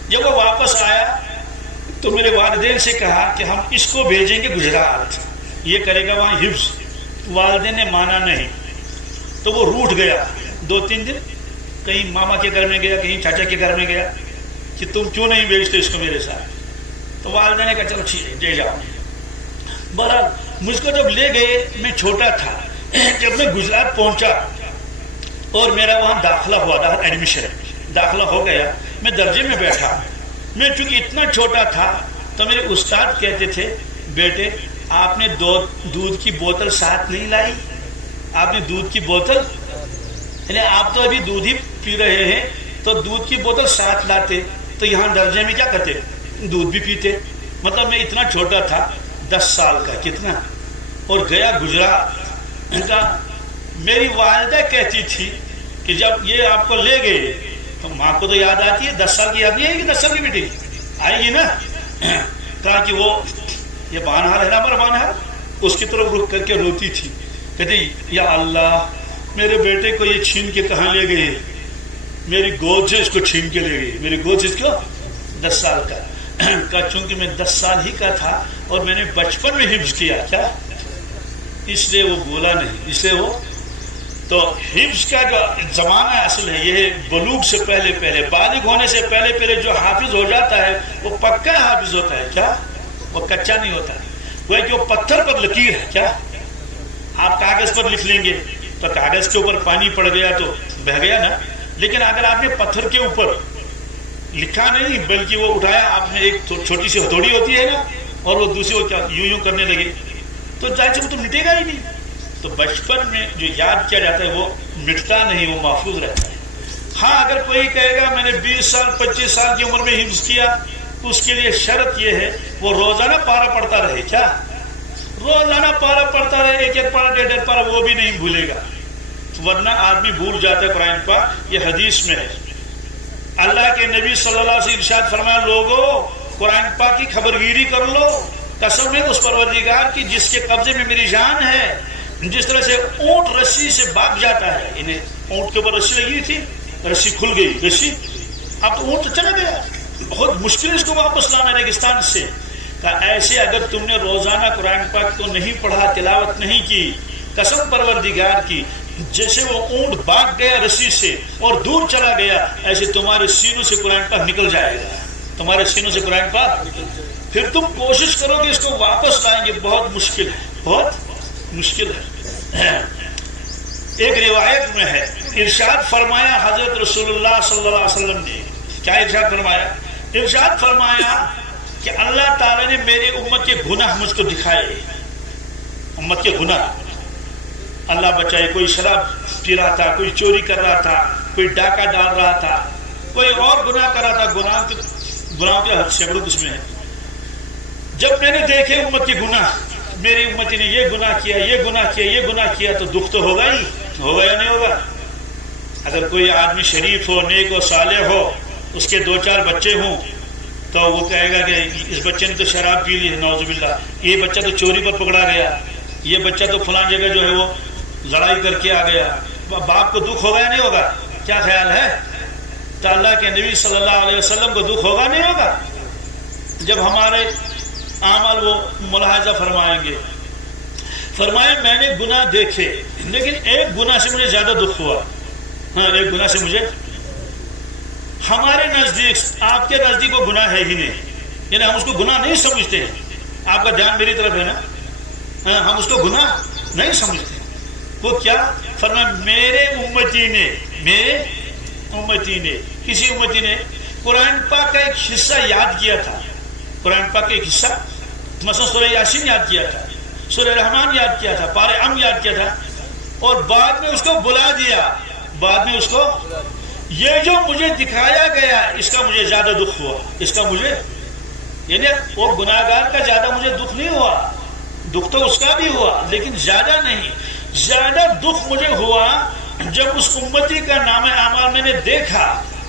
جب وہ واپس آیا تو میرے والدین سے کہا کہ ہم اس کو بھیجیں گے گجرات، یہ کرے گا وہاں حفظ. والدین نے مانا نہیں، تو وہ روٹھ گیا. 2-3 دن کہیں ماما کے گھر میں گیا، کہیں چاچا کے گھر میں گیا کہ تم کیوں نہیں بھیجتے اس کو میرے ساتھ. تو والدین نے کہا چلو ٹھیک ہے لے جاؤ. بہرحال مجھ کو جب لے گئے، میں چھوٹا تھا، جب میں گجرات پہنچا اور میرا وہاں داخلہ ہوا، ایڈمیشن داخلہ ہو گیا، میں درجے میں بیٹھا. میں چونکہ اتنا چھوٹا تھا تو میرے استاد کہتے تھے بیٹے آپ نے دودھ کی بوتل ساتھ نہیں لائی. آپ نے دودھ کی بوتل، یعنی آپ تو ابھی دودھ ہی پی رہے ہیں تو دودھ کی بوتل ساتھ لاتے تو یہاں درجے میں کیا کرتے، دودھ بھی پیتے. مطلب میں اتنا چھوٹا تھا، 10 سال کا، کتنا، اور گیا گجرات. میری والدہ کہتی تھی کہ جب یہ آپ کو لے گئے تو ماں کو تو یاد آتی ہے، 10 سال کی یاد نہیں آئے گی، 10 سال کی بیٹی آئے گی نا. کہا کہ وہ یہ بانہار ہے نا، ہمارا بانہار، اس کی طرف رک کر کے روتی تھی. کہتی یا اللہ میرے بیٹے کو یہ چھین کے کہاں لے گئے، میری گود سے اس کو چھین کے لے گئے. میری گود سے اس کو 10 سال کا. کہا چونکہ میں 10 سال ہی کا تھا اور میں نے بچپن میں حفظ کیا، کیا اس لیے وہ بولا نہیں. اس لیے وہ تو حفظ کا جو زمانہ اصل ہے یہ بلوغ سے پہلے بالغ ہونے سے پہلے جو حافظ ہو جاتا ہے وہ پکا حافظ ہوتا ہے. کیا وہ کچا نہیں ہوتا. وہ جو پتھر پر لکیر ہے، کیا آپ کاغذ پر لکھ لیں گے تو کاغذ کے اوپر پانی پڑ گیا تو بہہ گیا نا، لیکن اگر آپ نے پتھر کے اوپر لکھا نہیں بلکہ وہ اٹھایا آپ نے، ایک چھوٹی سی ہتھوڑی ہوتی ہے نا، اور وہ دوسری وہ یوں کرنے لگے تو ظاہر سے وہ تو مٹے گا ہی نہیں. تو بچپن میں جو یاد کیا جاتا ہے وہ مٹتا نہیں، وہ محفوظ رہتا ہے. ہاں اگر کوئی کہے گا میں نے 20 سال 25 سال کی عمر میں حفظ کیا تو اس کے لیے شرط یہ ہے وہ روزانہ پارہ پڑھتا رہے. کیا روزانہ پارہ پڑھتا رہے، ایک پارہ 1.5 پارہ، وہ بھی نہیں بھولے گا، ورنہ آدمی بھول جاتا ہے قرآن پاک. یہ حدیث میں ہے، اللہ کے نبی صلی اللہ علیہ وسلم ارشاد فرمایا لوگو قرآن پاک کی خبرگیری کر لو، قسم ہے اس پروردگار کی جس کے قبضے میں میری جان ہے. جس طرح سے اونٹ رسی سے بھاگ جاتا ہے، انہیں اونٹ کے اوپر رسی لگی تھی، رسی کھل گئی، رسی اب تو اونٹ تو چلا گیا، بہت مشکل اس کو واپس لانا ریگستان سے. ایسے اگر تم نے روزانہ قرآن پاک کو نہیں پڑھا، تلاوت نہیں کی، قسم پروردگار کی جیسے وہ اونٹ بھاگ گیا رسی سے اور دور چلا گیا، ایسے تمہارے سینوں سے قرآن پاک نکل جائے گا، تمہارے سینوں سے قرآن پاک، پھر تم کوشش کرو کہ اس کو واپس لائیں گے، بہت مشکل ہے، بہت مشکل ہے۔ ایک روایت میں ہے، ارشاد فرمایا حضرت رسول اللہ صلی اللہ علیہ وسلم نے، کیا ارشاد فرمایا؟ ارشاد فرمایا کہ اللہ تعالیٰ نے میرے امت کے گناہ مجھ کو دکھائے، امت کے گناہ، اللہ بچائے، کوئی شراب پی رہا تھا، کوئی چوری کر رہا تھا، کوئی ڈاکہ ڈال رہا تھا، کوئی اور گناہ کر رہا تھا، گناہوں کے حد سینکڑوں قسمیں ہیں۔ جب میں نے دیکھے امت کے گناہ، میری امتی نے یہ گناہ کیا، یہ گناہ کیا، یہ گناہ کیا، تو دکھ تو ہوگا ہی، ہوگا یا نہیں ہوگا؟ اگر کوئی آدمی شریف ہو، نیک ہو، صالح ہو، اس کے 2-4 بچے ہوں، تو وہ کہے گا کہ اس بچے نے تو شراب پی لی ہے، نعوذ باللہ، یہ بچہ تو چوری پر پکڑا گیا، یہ بچہ تو فلاں جگہ جو ہے وہ لڑائی کر کے آ گیا، باپ کو دکھ ہوگا یا نہیں ہوگا؟ کیا خیال ہے؟ تو اللہ کے نبی صلی اللہ علیہ وسلم کو دکھ ہوگا نہیں ہوگا؟ جب ہمارے اعمال وہ ملاحظہ فرمائیں گے، فرمائے میں نے گناہ دیکھے، لیکن ایک گناہ سے مجھے زیادہ دکھ ہوا، ہاں ایک گناہ سے مجھے، ہمارے نزدیک، آپ کے نزدیک وہ گناہ ہے ہی نہیں، یعنی ہم اس کو گناہ نہیں سمجھتے ہیں، آپ کا دھیان میری طرف ہے نا، ہم اس کو گناہ نہیں سمجھتے۔ وہ کیا فرمایا؟ میرے امتی نے کسی امتی نے قرآن پاک کا ایک حصہ یاد کیا تھا، قرآن پاک کا ایک حصہ، مثلا سورہ یاسین یاد کیا تھا، سورہ رحمان یاد کیا تھا، پارہ ام یاد کیا تھا، اور بعد میں اس کو بلا دیا، بعد میں اس کو، یہ جو مجھے دکھایا گیا اس کا مجھے زیادہ دکھ ہوا، اس کا مجھے، یعنی وہ گناہگار کا زیادہ مجھے دکھ نہیں ہوا، دکھ تو اس کا بھی ہوا لیکن زیادہ نہیں، زیادہ دکھ مجھے ہوا جب اس امتی کا نام اعمال میں نے دیکھا،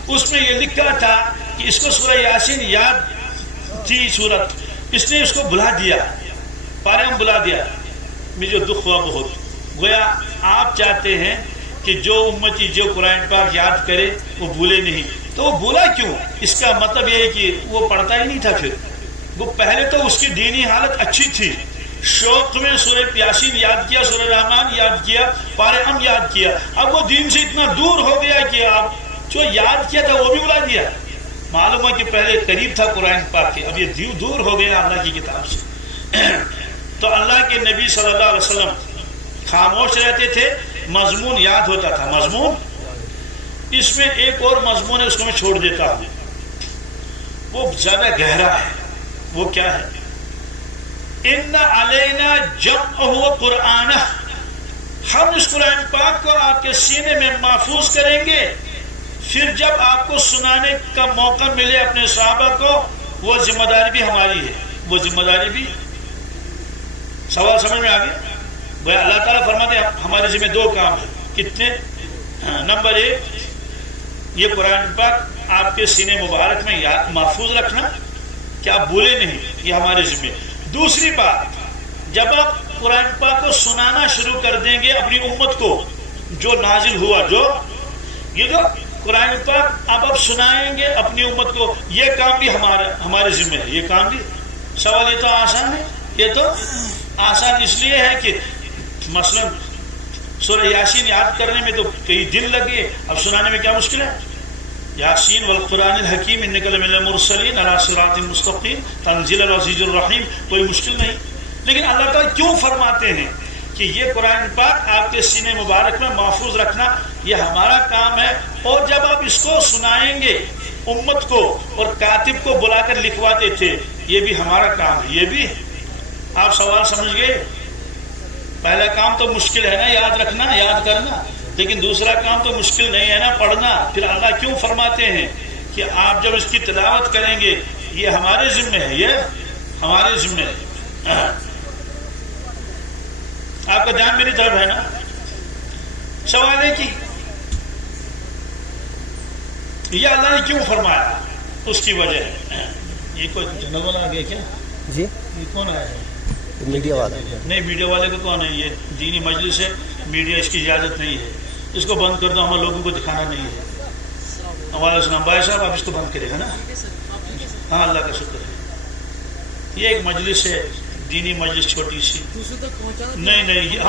اس میں یہ لکھا تھا کہ اس کو سورہ یاسین یاد تھی سورت، اس نے اس کو بلا دیا، پارے ہم بلا دیا، مجھے دکھ ہوا بہت۔ گویا آپ چاہتے ہیں کہ جو امتی جو قرآن پاک یاد کرے وہ بھولے نہیں، تو وہ بھولا کیوں؟ اس کا مطلب یہ ہے کہ وہ پڑھتا ہی نہیں تھا، پھر وہ پہلے تو اس کی دینی حالت اچھی تھی، شوق میں سورہ یاسین یاد کیا، سورہ رحمان یاد کیا، پارہ ام یاد کیا، اب وہ دین سے اتنا دور ہو گیا کہ آپ جو یاد کیا تھا وہ بھی بلا دیا، معلوم ہے کہ پہلے قریب تھا قرآن پاک کے، اب یہ دور ہو گیا اللہ کی کتاب سے۔ تو اللہ کے نبی صلی اللہ علیہ وسلم خاموش رہتے تھے، مضمون یاد ہوتا تھا، مضمون، اس میں ایک اور مضمون ہے، اس کو میں چھوڑ دیتا ہوں، وہ زیادہ گہرا ہے، وہ کیا ہے؟ ان علینا جمعہ قرآن، ہم اس قرآن پاک کو آپ کے سینے میں محفوظ کریں گے، پھر جب آپ کو سنانے کا موقع ملے اپنے صحابہ کو، وہ ذمہ داری بھی ہماری ہے، وہ ذمہ داری بھی، سوال سمجھ میں آ گیا؟ بھائی اللہ تعالیٰ فرماتے ہیں ہمارے ذمہ 2 کام ہیں، کتنے؟ نمبر 1 یہ قرآن پاک آپ کے سینے مبارک میں محفوظ رکھنا کہ آپ بھولے نہیں، یہ ہمارے ذمہ۔ دوسری بات، جب آپ قرآن پاک کو سنانا شروع کر دیں گے اپنی امت کو، جو نازل ہوا، یہ جو قرآن پاک آپ سنائیں گے اپنی امت کو، یہ کام بھی ہمارے ذمہ ہے، یہ کام بھی۔ سوال یہ تو آسان ہے، یہ تو آسان اس لیے ہے کہ مثلا سورہ یاسین یاد کرنے میں تو کئی دن لگے، اب سنانے میں کیا مشکل ہے؟ یاسین والقرآن الحکیم انک لمن المرسلین علی صراط مستقیم تنزیل العزیز الرحیم، کوئی مشکل نہیں۔ لیکن اللہ تعالیٰ کیوں فرماتے ہیں کہ یہ قرآن پاک آپ کے سینے مبارک میں محفوظ رکھنا یہ ہمارا کام ہے، اور جب آپ اس کو سنائیں گے امت کو اور کاتب کو بلا کر لکھواتے تھے، یہ بھی ہمارا کام ہے، یہ بھی۔ آپ سوال سمجھ گئے؟ پہلا کام تو مشکل ہے نا یاد رکھنا، یاد کرنا، لیکن دوسرا کام تو مشکل نہیں ہے نا پڑھنا۔ پھر اللہ کیوں فرماتے ہیں کہ آپ جب اس کی تلاوت کریں گے یہ ہمارے ذمہ ہے، یہ ہمارے ذمہ ہے۔ آپ کا دھیان میری طرف ہے نا؟ سوال ہے کہ یہ اللہ نے کیوں فرمایا، اس کی وجہ ہے۔ یہ کوئی جنگل آ گیا کیا؟ جی یہ کون آیا ہے؟ میڈیا والا نہیں، میڈیا والے کو کون ہے؟ یہ دینی مجلس ہے، میڈیا اس کی اجازت نہیں ہے، اس کو بند کر دو، ہمیں لوگوں کو دکھانا نہیں ہے۔ ہمارا السلام بھائی صاحب آپ اس کو بند کرے گا نا؟ ہاں اللہ کا شکر ہے۔ یہ ایک مجلس ہے دینی مجلس چھوٹی سی. نہیں نہیں یہ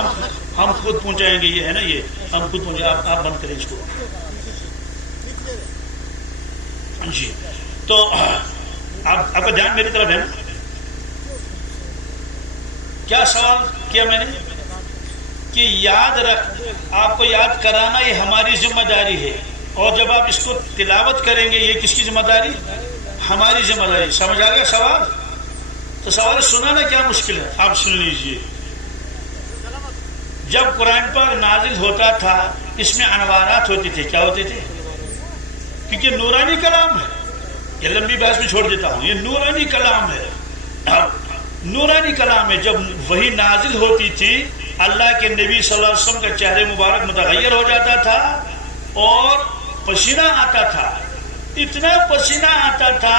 ہم خود پہنچائیں گے. یہ ہے نا یہ ہم خود پہنچائیں. آپ بند کریں اس کو. جی تو آپ کا دھیان میری طرف ہے نا. کیا سوال کیا میں نے کہ یاد رکھ, آپ کو یاد کرانا یہ ہماری ذمہ داری ہے, اور جب آپ اس کو تلاوت کریں گے یہ کس کی ذمہ داری؟ ہماری ذمہ داری. سمجھ آ گیا سوال؟ تو سوال سنانا کیا مشکل ہے, آپ سن لیجئے. جب قرآن پاک نازل ہوتا تھا اس میں انوارات ہوتے تھے. کیا ہوتے تھے؟ کیونکہ نورانی کلام ہے. یہ لمبی بحث میں چھوڑ دیتا ہوں. یہ نورانی کلام ہے, نورانی کلام ہے. جب وہی نازل ہوتی تھی اللہ کے نبی صلی اللہ علیہ وسلم کا چہرے مبارک متغیر ہو جاتا تھا اور پسینہ آتا تھا. اتنا پسینہ آتا تھا,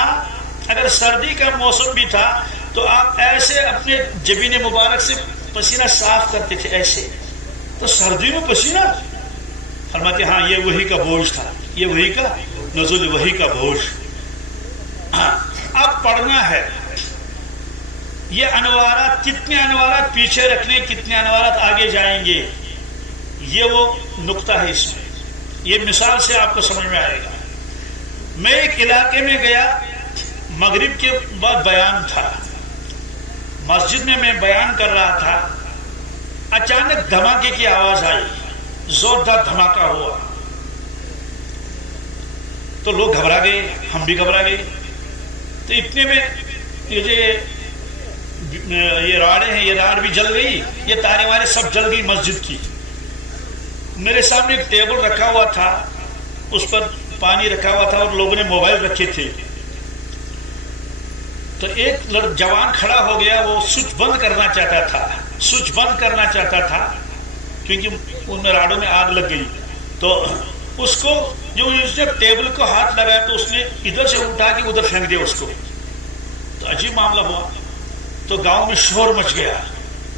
اگر سردی کا موسم بھی تھا تو آپ ایسے اپنے جبین مبارک سے پسینہ صاف کرتے تھے ایسے. تو سردی میں پسینہ, فرماتے ہاں یہ وحی کا بوجھ تھا, یہ وحی کا نزول وحی کا بوجھ. ہاں اب پڑھنا ہے. یہ انوارات, کتنے انوارات پیچھے رکھنے, کتنے انوارات آگے جائیں گے, یہ وہ نقطہ ہے اس میں. یہ مثال سے آپ کو سمجھ میں آئے گا. میں ایک علاقے میں گیا, مغرب کے بعد بیان تھا, مسجد میں بیان کر رہا تھا. اچانک دھماکے کی آواز آئی, زوردار دھماکہ ہوا. تو لوگ گھبرا گئے, ہم بھی گھبرا گئے. تو اتنے میں یہ راڑیں ہیں, یہ راڑ بھی جل گئی, یہ تارے وارے سب جل گئی مسجد کی. میرے سامنے ایک ٹیبل رکھا ہوا تھا, اس پر پانی رکھا ہوا تھا اور لوگوں نے موبائل رکھے تھے. تو ایک جوان کھڑا ہو گیا, وہ سوئچ بند کرنا چاہتا تھا, سوئچ بند کرنا چاہتا تھا کیونکہ ان راڑوں میں آگ لگ گئی. تو اس کو جو اس نے ٹیبل کو ہاتھ لگایا تو اس نے ادھر سے اٹھا کے ادھر پھینک دیا اس کو. تو عجیب معاملہ ہوا. تو گاؤں میں شور مچ گیا,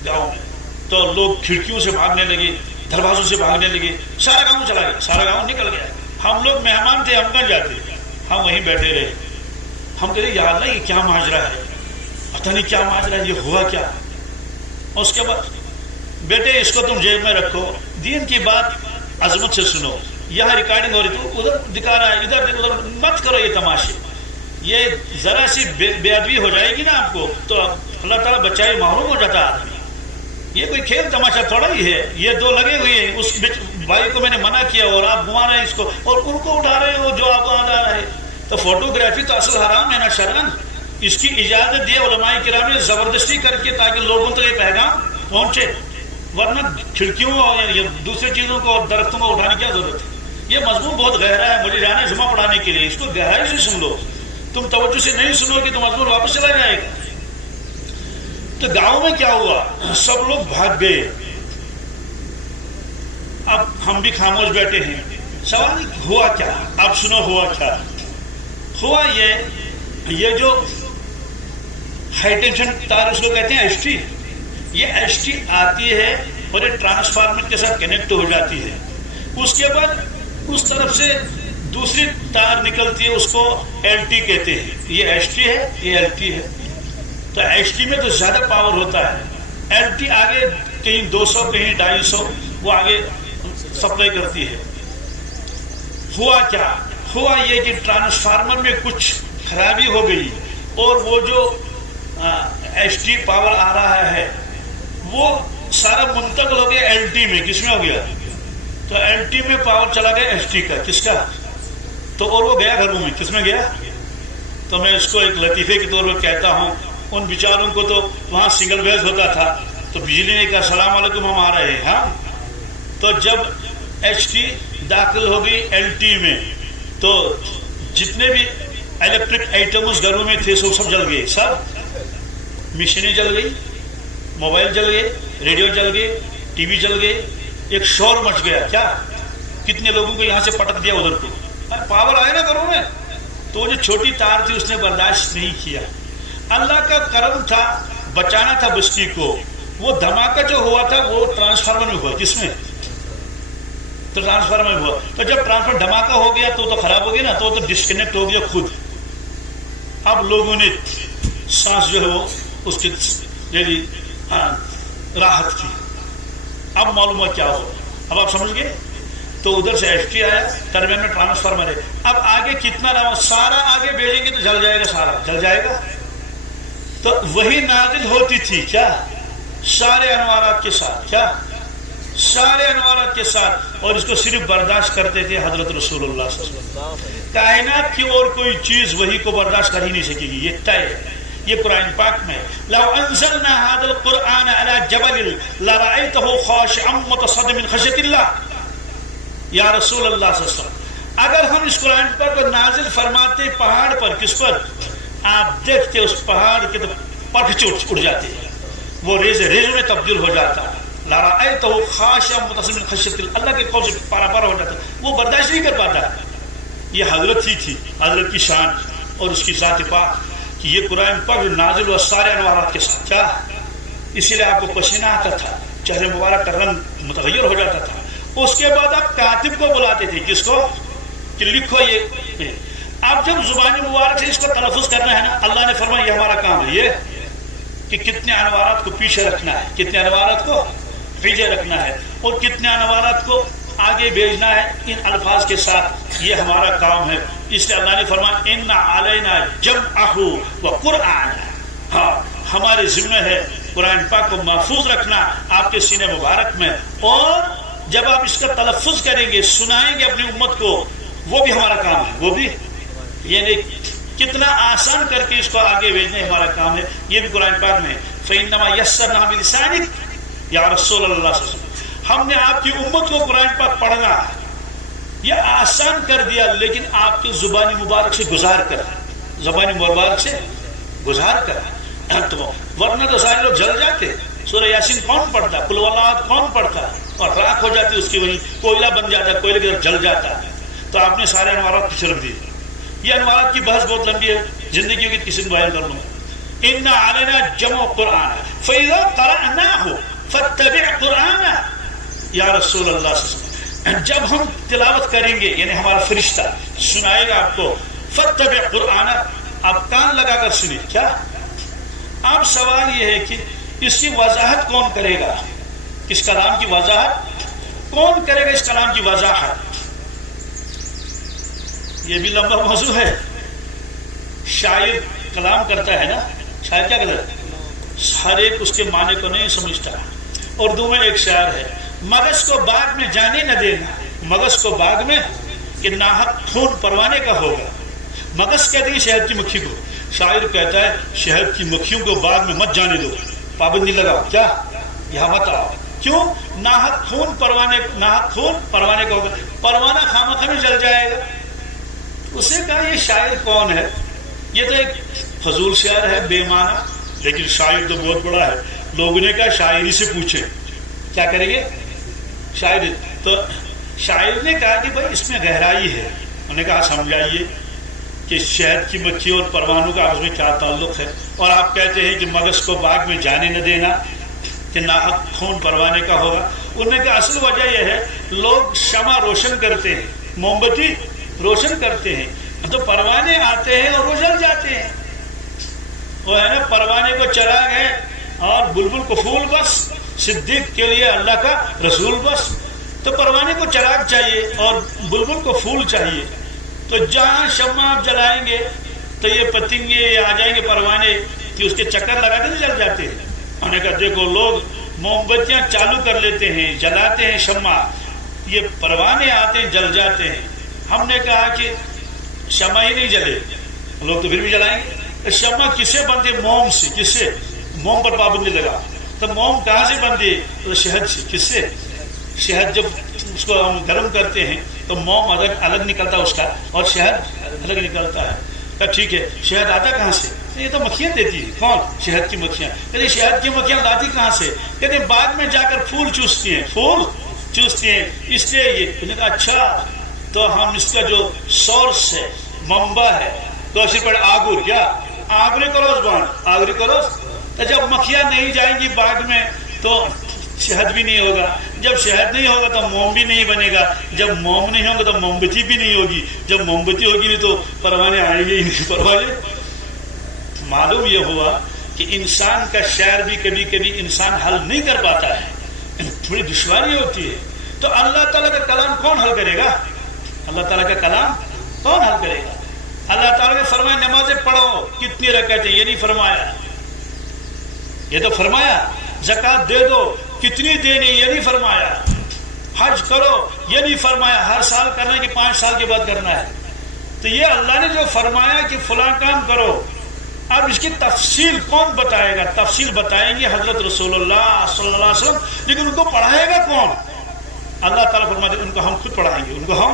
گاؤں میں. تو لوگ کھڑکیوں سے بھاگنے لگے, دروازوں سے بھاگنے لگے, سارا گاؤں چلا گیا, سارا گاؤں نکل گیا. ہم لوگ مہمان تھے, ہم کہاں جاتے, ہم وہیں بیٹھے رہے. ہم کہتے یا اللہ یہ کیا ماجرا ہے, پتہ نہیں کیا ماجرا ہے, یہ ہوا کیا. اور اس کے بعد بیٹے اس کو تم جیب میں رکھو, دین کی بات عظمت سے سنو. یہاں ریکارڈنگ ہو رہی تو ادھر دکھا رہا ہے, ادھر ادھر مت کرو یہ تماشے. یہ ذرا سی بے ادبی ہو جائے گی نا آپ کو تو اللہ تعالیٰ بچائے محروم ہو جاتا آدمی. یہ کوئی کھیل تماشا تھوڑا ہی ہے. یہ دو لگے ہوئے ہیں, اس بھائی کو میں نے منع کیا اور آپ گھما رہے ہیں اس کو, اور ان کو اٹھا رہے ہو جو آپ کو آ رہا ہے. تو فوٹوگرافی تو اصل حرام ہے نا شرعن. اس کی اجازت دی علماء کرام نے زبردستی کر کے تاکہ لوگوں تک یہ پیغام پہنچے, ورنہ کھڑکیوں اور دوسری چیزوں کو اور درختوں کو اٹھانے کی کیا ضرورت ہے. یہ مضمون بہت گہرا ہے, مجھے جانا ہے جمعہ پڑھانے کے لیے, اس کو گہرائی سے سن لو. تم توجہ سے نہیں سنو گے تو مضمون واپس چلا جائے گا. تو گاؤں میں کیا ہوا, سب لوگ بھاگ گئے. اب ہم بھی خاموش بیٹھے ہیں. سوال ہوا کیا, آپ سنو ہوا کیا. ہوا یہ جو ہائی ٹینشن تار اس کو کہتے ہیں ایس ٹی, یہ ایس ٹی آتی ہے اور یہ ٹرانسفارمر کے ساتھ کنیکٹ ہو جاتی ہے. اس کے بعد اس طرف سے دوسری تار نکلتی ہے, اس کو ایل ٹی کہتے ہیں. یہ ایس ٹی ہے, یہ ایل ٹی ہے. تو ایس ٹی میں تو زیادہ پاور ہوتا ہے, ایل ٹی آگے کہیں 200 کہیں 250 وہ آگے سپلائی کرتی ہے. ہوا کیا, ہوا یہ کہ ٹرانسفارمر میں کچھ خرابی ہو گئی اور وہ جو ایس ٹی پاور آ رہا ہے وہ سارا منتقل ہو گیا ایل ٹی میں. کس میں ہو گیا؟ تو ایل ٹی میں پاور چلا گیا ایس ٹی کا. کس کا؟ تو اور وہ گیا گھروں میں. کس میں گیا؟ تو میں اس کو ایک لطیفے کے طور پر کہتا ہوں, ان بیچاروں کو تو وہاں سنگل بیس ہوتا تھا تو بجلی نے کہا السلام علیکم ہم آ رہے ہیں. ہاں تو جب ایچ ٹی داخل ہوگی ایل ٹی میں تو جتنے بھی الیکٹرک آئٹمز گھروں میں تھے سب جل گئے. سب مشینیں جل گئی, موبائل جل گئے, ریڈیو جل گئے, ٹی وی جل گئے. ایک شور مچ گیا. کیا کتنے لوگوں کو یہاں سے پٹک دیا ادھر کو. پاور آئے نا گھروں میں, تو جو چھوٹی تار تھی اس نے برداشت نہیں کیا. اللہ کا کرم تھا, بچانا تھا بستی کو. وہ دھماکہ جو ہوا تھا وہ ٹرانسفارمر میں ہوا. کس میں؟ تو ٹرانسفارمر میں ہوا. تو جب ٹرانسفارمر دھماکہ ہو گیا تو خراب ہو گیا نا, تو ڈسکنیکٹ ہو گیا خود. اب لوگوں نے سانس جو ہے وہ اس کے یعنی راحت کی. اب معلوم ہوا کیا ہو. اب آپ سمجھ گئے. تو ادھر سے ایف ٹی آیا, درمیان میں ٹرانسفارمر ہے. اب آگے کتنا رہا سارا آگے بھیجیں گے تو جل جائے گا, سارا جل جائے گا. تو وہی نازل ہوتی تھی کیا سارے انوارات کے ساتھ, کیا سارے انوارات کے ساتھ, اور اس کو صرف برداشت کرتے تھے حضرت رسول اللہ صلی اللہ علیہ وسلم. کائنات کی اور کوئی چیز وہی کو برداشت کر ہی نہیں سکے گی, یہ طے ہے. یہ قرآن پاک میں لو انزلنا هذا القرآن على جبل لرأيته خاشعا متصدعا من خشية الله. یا رسول اللہ صلی اللہ علیہ وسلم, اگر ہم اس قرآن پاک کو نازل فرماتے پہاڑ پر, کس پر, آپ دیکھتے اس پہاڑ کے تو پرکھ اڑ جاتے, وہ ریزوں میں تبدیل ہو جاتا. لرأيته خاشعا متصدعا من خشية الله, اللہ کے قول سے پارا پارا ہو جاتا, وہ برداشت نہیں کر پاتا. یہ حضرت ہی تھی, حضرت کی شان اور اس کی ذات پاک کہ یہ قرآن پاک نازل ہوا سارے انوارات کے ساتھ. کیا اسی لیے آپ کو پسینہ آتا تھا, چہرے مبارک کا رنگ متغیر ہو جاتا تھا. اس کے بعد آپ کاتب کو بلاتے تھے, کس کو, کہ لکھو یہ. آپ جب زبان مبارک سے اس کو تلفظ کرنا ہے نا, اللہ نے فرمایا یہ ہمارا کام ہے, یہ کہ کتنے انوارات کو پیچھے رکھنا ہے, کتنے انوارات کو پیچھے رکھنا ہے, اور کتنے انوارات کو آگے بھیجنا ہے ان الفاظ کے ساتھ. یہ ہمارا کام ہے. اس لیے اللہ نے فرمایا ان علینا جمعہ وقرآن, ہاں ہمارے ذمہ ہے قرآن پاک کو محفوظ رکھنا آپ کے سینے مبارک میں, اور جب آپ اس کا تلفظ کریں گے, سنائیں گے اپنی امت کو, وہ بھی ہمارا کام ہے. وہ بھی یعنی کتنا آسان کر کے اس کو آگے بھیجنے ہمارا کام ہے. یہ بھی قرآن پاک میں فإنما يسرناه بلسانك یا رسول اللہ صلی اللہ علیہ وسلم, ہم نے آپ کی امت کو قرآن پاک پڑھنا یہ آسان کر دیا, لیکن آپ کی زبانی مبارک سے گزار کر, زبانی مبارک سے گزار کر. تو ورنہ تو سارے لوگ جل جاتے. سورہ یاسین کون پڑھتا, قل هو اللہ احد کون پڑھتا, اور راکھ ہو جاتی اس کی, وہی کوئلہ بن جاتا, کوئلے کی طرف جل جاتا. تو آپ نے سارے انوارات پیچھے رکھ دیے. یہ انوارات کی بحث بہت لمبی ہے, زندگی کی کسی کو بیان کر لوں. ان علینا جمع قرآن فاذا قرأناه فاتبع قرآنہ. یا رسول اللہ صلی اللہ علیہ وسلم, جب ہم تلاوت کریں گے, یعنی ہمارا فرشتہ سنائے گا آپ کو, فاتبع قرآنہ, آپ کان لگا کر سنیں. کیا اب سوال یہ ہے کہ اس کی وضاحت کون کرے گا, اس کلام کی وضاحت کون کرے گا, اس کلام کی وضاحت. یہ بھی لمبا موضوع ہے. شاعر کلام کرتا ہے نا, شاعر کیا کرتا ہے, ہر ایک اس کے معنی کو نہیں سمجھتا. اردو میں ایک شعر ہے, مغز کو باغ میں جانے نہ دینا, مغز کو باغ میں کہ ناحق خون پروانے کا ہوگا. مغز کہتے ہیں شہد کی مکھی کو, شاعر کہتا ہے شہد کی مکھیوں کو باغ میں مت جانے دو, پابندی لگاؤ, کیا یہاں مت آؤ. کیوں, ناحق خون پروانے کا ہوگا, پروانہ خامخواہ میں جل جائے گا. اسے کہا یہ شاعر کون ہے, یہ تو ایک فضول شعر ہے بے معنی, لیکن شاعر تو بہت بڑا ہے. لوگوں نے کہا شاعری سے پوچھے کیا کریں گے شاعر. تو شاعر نے کہا کہ بھائی اس میں گہرائی ہے. انہوں نے کہا سمجھائیے کہ شہد کی مکھی اور پروانوں کا آپس میں کیا تعلق ہے, اور آپ کہتے ہیں کہ مغز کو باغ میں جانے نہ دینا کہ ناحق خون پروانے کا ہوگا. انہوں نے کہا اصل وجہ یہ ہے لوگ شمع روشن کرتے ہیں, موم بتی روشن کرتے ہیں, تو پروانے آتے ہیں اور وہ جل جاتے ہیں. وہ ہے نا, پروانے کو چراغ ہے اور بلبل کو پھول بس, صدیق کے لیے اللہ کا رسول بس. تو پروانے کو چراغ چاہیے اور بلبل کو پھول چاہیے. تو جہاں شمع آپ جلائیں گے تو یہ پتنگے آ جائیں گے پروانے کہ اس کے چکر لگاتے تو جل جاتے ہیں. انہوں نے کہا دیکھو لوگ موم بتیاں چالو کر لیتے ہیں, جلاتے ہیں شمع, یہ پروانے آتے ہیں جل جاتے ہیں. ہم نے کہا کہ شمع ہی نہیں جلے, لوگ تو پھر بھی جلائیں گے. شمع کس سے بنتے, موم سے. کس سے, موم پر پابندی لگا. تو موم کہاں سے بنتی, تو شہد سے. کس سے, شہد جب اس کو ہم گرم کرتے ہیں تو موم الگ نکلتا ہے اس کا, اور شہد الگ نکلتا ہے. تو ٹھیک ہے, شہد آتا کہاں سے, یہ تو مکھیاں دیتی ہیں. کون, شہد کی مکھیاں. کہتے شہد کی مکھیاں لاتی کہاں سے, کہتے باغ میں جا کر پھول چوستی ہیں, پھول چوستی ہیں. اس لیے یہ اچھا, تو ہم اس کا جو سورس ہے, منبع ہے, تو صرف آگر, کیا آگری کروز بان, آگری کروز. تو جب مکھیاں نہیں جائیں گی باغ میں تو شہد بھی نہیں ہوگا. جب شہد نہیں ہوگا تو موم بھی نہیں بنے گا. جب موم نہیں ہوگا تو موم بتی بھی نہیں ہوگی. جب موم بتی ہوگی تو پروانے آئیں گے ہی نہیں. پروانے معلوم یہ ہوا کہ کہ انسان کا شعر بھی کبھی کبھی انسان حل نہیں کر پاتا ہے، تھوڑی دشواری ہوتی ہے، تو اللہ تعالیٰ کا کلام کون حل کرے گا؟ اللہ تعالیٰ کا کلام کون حل کرے گا؟ اللہ تعالیٰ نے فرمایا نمازیں پڑھو، کتنی رکعتیں، یہ نہیں فرمایا، یہ تو فرمایا زکات دے دو، کتنی دینی، یہ نہیں فرمایا، حج کرو، یہ نہیں فرمایا ہر سال کرنا ہے کہ 5 سال کے بعد کرنا ہے۔ تو یہ اللہ نے جو فرمایا کہ فلاں کام کرو، اب اس کی تفصیل کون بتائے گا؟ تفصیل بتائیں گے حضرت رسول اللہ صلی اللہ علیہ وسلم، لیکن ان کو پڑھائے گا کون؟ اللہ تعالیٰ فرماتے ہیں ان کو ہم خود پڑھائیں گے، ان کو ہم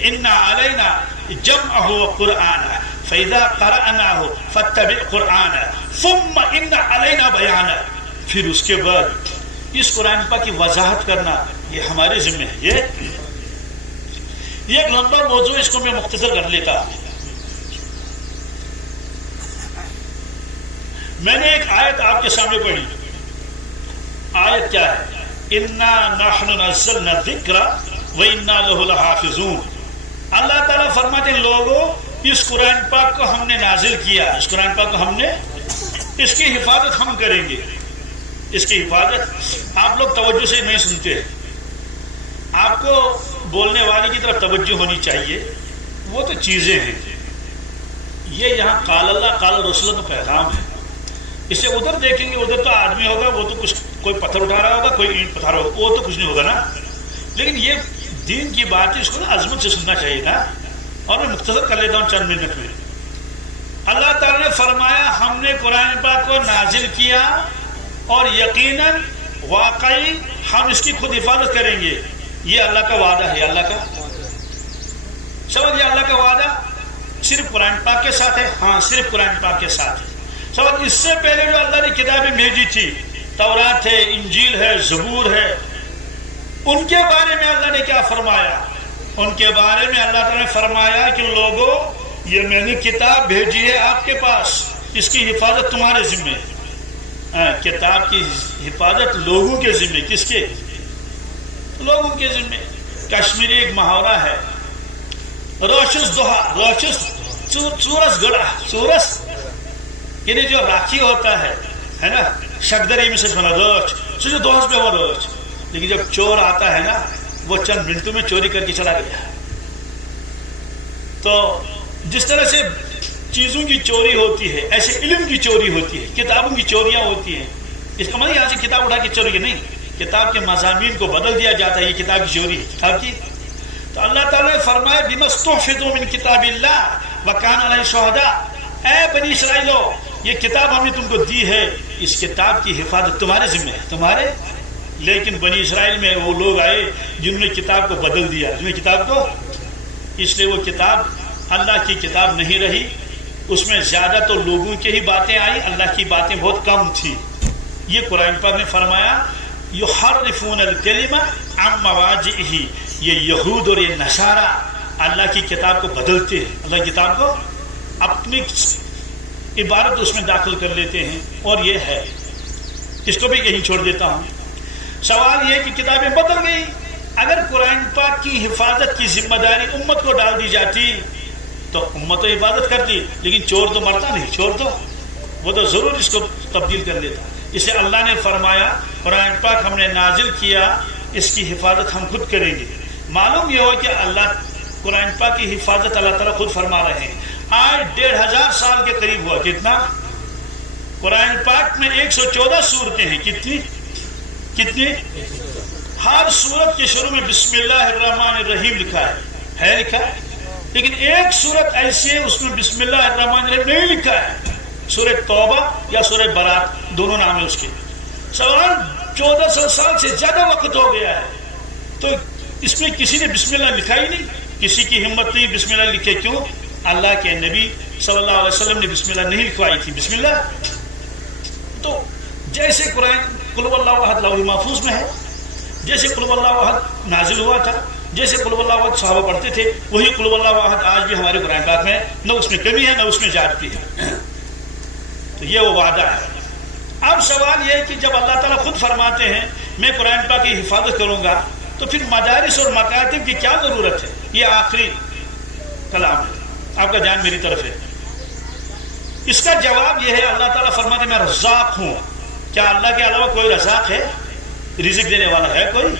اِنَّا عَلَيْنَا جَمْعَهُ وَقُرْآنَهُ فَإِذَا قَرَأْنَاهُ فَاتَّبِعْ قُرْآنَهُ ثُمَّ إِنَّ عَلَيْنَا بَيَانَهُ، پھر اس کے بعد اس قرآن پاک کی وضاحت کرنا یہ ہمارے ذمہ ہے۔ یہ ایک لمبا موضوع، اس کو میں مختصر کر لیتا ہوں۔ میں نے ایک آیت آپ کے سامنے پڑھی، آیت کیا ہے؟ اِنَّا نَحْنُ نَزَّلْنَا الذِّكْرَ وَإِنَّا لَهُ لَحَافِظُونَ۔ اللہ تعالیٰ فرماتے ہیں لوگوں اس قرآن پاک کو ہم نے نازل کیا، اس قرآن پاک کو ہم نے، اس کی حفاظت ہم کریں گے، اس کی حفاظت۔ آپ لوگ توجہ سے نہیں سنتے، آپ کو بولنے والے کی طرف توجہ ہونی چاہیے، وہ تو چیزیں ہیں، یہ یہاں قال اللہ قال رسول کا پیغام ہے، اسے ادھر دیکھیں گے ادھر تو آدمی ہوگا، وہ تو کچھ کوئی پتھر اٹھا رہا ہوگا، کوئی اینٹ پتھر ہوگا، وہ تو کچھ نہیں ہوگا نا، لیکن یہ دین کی بات ہے، اس کو نا عظمت سے سننا چاہیے نا۔ اور میں مختصر کر لیتا ہوں چند منٹ میں۔ اللہ تعالیٰ نے فرمایا ہم نے قرآن پاک کو نازل کیا اور یقیناً واقعی ہم اس کی خود حفاظت کریں گے، یہ اللہ کا وعدہ ہے۔ اللہ کا سمجھ، اللہ کا وعدہ صرف قرآن پاک کے ساتھ ہے؟ ہاں صرف قرآن پاک کے ساتھ ہے۔ سمجھ، اس سے پہلے جو اللہ نے کتابیں بھیجی تھی، تورات ہے، انجیل ہے، زبور ہے، ان کے بارے میں اللہ نے کیا فرمایا؟ ان کے بارے میں اللہ تعالیٰ نے فرمایا کہ لوگوں یہ میں نے کتاب بھیجی ہے آپ کے پاس، اس کی حفاظت تمہارے ذمہ ہے۔ کتاب کی حفاظت لوگوں کے ذمہ، کس کے؟ لوگوں کے ذمہ۔ کشمیری ایک محاورہ ہے، روشس دوہا، روشس چورس گڑا، چورس یعنی جو راکھی ہوتا ہے نا، شکدری میں سے بنا روچ، جو دوہس پہ ہوا روچ، لیکن جب چور آتا ہے نا وہ چند منٹوں میں چوری کر کے چلا گیا۔ تو جس طرح سے چیزوں کی چوری ہوتی ہے ایسے علم کی چوری ہوتی ہے، کتابوں کی چوریاں ہوتی ہیں۔ اس کا مطلب یہاں سے کتاب اٹھا کے چوری نہیں، کتاب کے مضامین کو بدل دیا جاتا ہے، یہ کتاب کی چوری ہے کتاب کی۔ تو اللہ تعالیٰ نے فرمایا بِمَا اسْتُحْفِظُوا مِنْ کتاب اللہ وَكَانَ عَلَيْهِ شُهَدَاء، اے بنی اسرائیلو یہ کتاب ہم نے تم کو دی ہے، اس کتاب کی حفاظت تمہارے ذمہ ہے، تمہارے۔ لیکن بنی اسرائیل میں وہ لوگ آئے جنہوں نے کتاب کو بدل دیا، جنہوں نے کتاب کو، اس لیے وہ کتاب اللہ کی کتاب نہیں رہی، اس میں زیادہ تو لوگوں کی ہی باتیں آئی، اللہ کی باتیں بہت کم تھی۔ یہ قرآن پاک نے فرمایا یحرفون الکلمہ عن مواضعہ، یہ یہود اور یہ نصارہ اللہ کی کتاب کو بدلتے ہیں، اللہ کی کتاب کو اپنی عبارت اس میں داخل کر لیتے ہیں، اور یہ ہے، اس کو بھی یہی چھوڑ دیتا ہوں۔ سوال یہ کہ کتابیں بدل گئی، اگر قرآن پاک کی حفاظت کی ذمہ داری امت کو ڈال دی جاتی تو امت تو حفاظت کرتی، لیکن چور تو مرتا نہیں، چور تو وہ تو ضرور اس کو تبدیل کر لیتا۔ اسے اللہ نے فرمایا قرآن پاک ہم نے نازل کیا، اس کی حفاظت ہم خود کریں گے۔ معلوم یہ ہو کہ اللہ قرآن پاک کی حفاظت اللہ تعالیٰ خود فرما رہے ہیں۔ آج 1500 سال کے قریب ہوا، کتنا؟ قرآن پاک میں 114 سورتیں ہیں، کتنی؟ ہر سورت کے شروع میں بسم اللہ الرحمن الرحیم لکھا ہے لکھا ہے، لیکن ایک سورت ایسی ہے اس میں بسم اللہ الرحمن الرحیم نہیں لکھا ہے، سورہ توبہ یا سورہ برات، دونوں نام ہیں اس کے۔ سوال 1400 سال سے زیادہ وقت ہو گیا ہے، تو اس میں کسی نے بسم اللہ لکھا ہی نہیں، کسی کی ہمت نہیں بسم اللہ لکھے۔ کیوں؟ اللہ کے نبی صلی اللہ علیہ وسلم نے بسم اللہ نہیں لکھوائی تھی، بسم اللہ۔ تو جیسے قرآن قل هو اللہ احد لوح محفوظ میں ہے، جیسے قل هو اللہ احد نازل ہوا تھا، جیسے قل هو اللہ احد صحابہ پڑھتے تھے، وہی قل هو اللہ احد آج بھی ہمارے قرآن پاک میں، نہ اس میں کمی ہے نہ اس میں زیادتی ہے۔ تو یہ وہ وعدہ ہے۔ اب سوال یہ ہے کہ جب اللہ تعالیٰ خود فرماتے ہیں میں قرآن پاک کی حفاظت کروں گا، تو پھر مدارس اور مکاتب کی کیا ضرورت ہے؟ یہ آخری کلام ہے، آپ کا دھیان میری طرف ہے۔ اس کا جواب یہ ہے، اللہ تعالیٰ فرماتے میں رزاق ہوں. کیا اللہ کے علاوہ کوئی رزاق ہے؟ رزق دینے والا ہے کوئی؟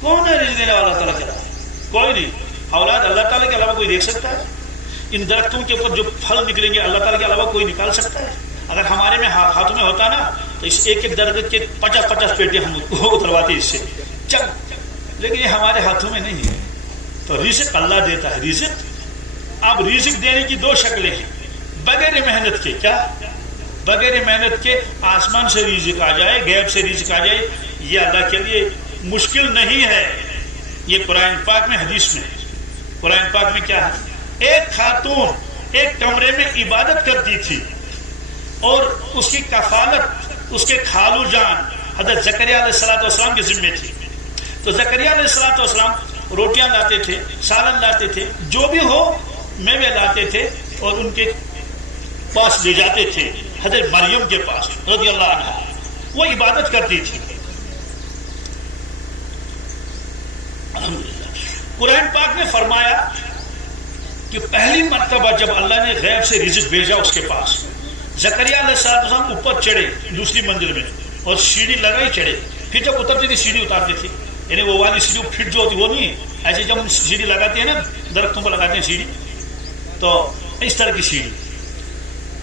کون ہے رزق دینے والا اللہ تعالیٰ کے علاوہ؟ کوئی نہیں. اولاد اللہ تعالیٰ کے علاوہ کوئی دیکھ سکتا ہے؟ ان درختوں کے اوپر جو پھل نکلیں گے اللہ تعالیٰ کے علاوہ کوئی نکال سکتا ہے؟ اگر ہمارے میں ہاتھوں میں ہوتا نا تو اس ایک ایک درخت کے 50-50 پیٹیں ہم اترواتے اس سے چل، لیکن یہ ہمارے ہاتھوں میں نہیں ہے. تو رزق اللہ دیتا ہے. رزق، اب رزق دینے کی دو شکلیں ہیں. بغیر محنت کے، کیا بغیر محنت کے آسمان سے رزق آ جائے، غیب سے رزق آ جائے، یہ اللہ کے لیے مشکل نہیں ہے. یہ قرآن پاک میں، حدیث میں. قرآن پاک میں کیا ہے؟ ایک خاتون ایک کمرے میں عبادت کرتی تھی اور اس کی کفالت اس کے خالو جان حضرت زکریا علیہ السلام کے ذمے تھی. تو زکریا علیہ السلام روٹیاں لاتے تھے، سالن لاتے تھے، جو بھی ہو میوے لاتے تھے اور ان کے پاس لے جاتے تھے حضرت مریم کے پاس رضی اللہ عنہا. وہ عبادت کرتی تھی. قرآن پاک نے فرمایا کہ پہلی مرتبہ جب اللہ نے غیب سے رزق بھیجا اس کے پاس، زکریا علیہ السلام اوپر چڑھے دوسری منزل میں اور سیڑھی لگائی چڑھے. پھر جب اترتے تھے سیڑھی اتارتے تھے، یعنی وہ والی سیڑھی پھٹ جو ہوتی وہ نہیں ہے ایسے جب سیڑھی لگاتے ہیں نا، درختوں پر لگاتے ہیں سیڑھی، تو اس طرح کی سیڑھی.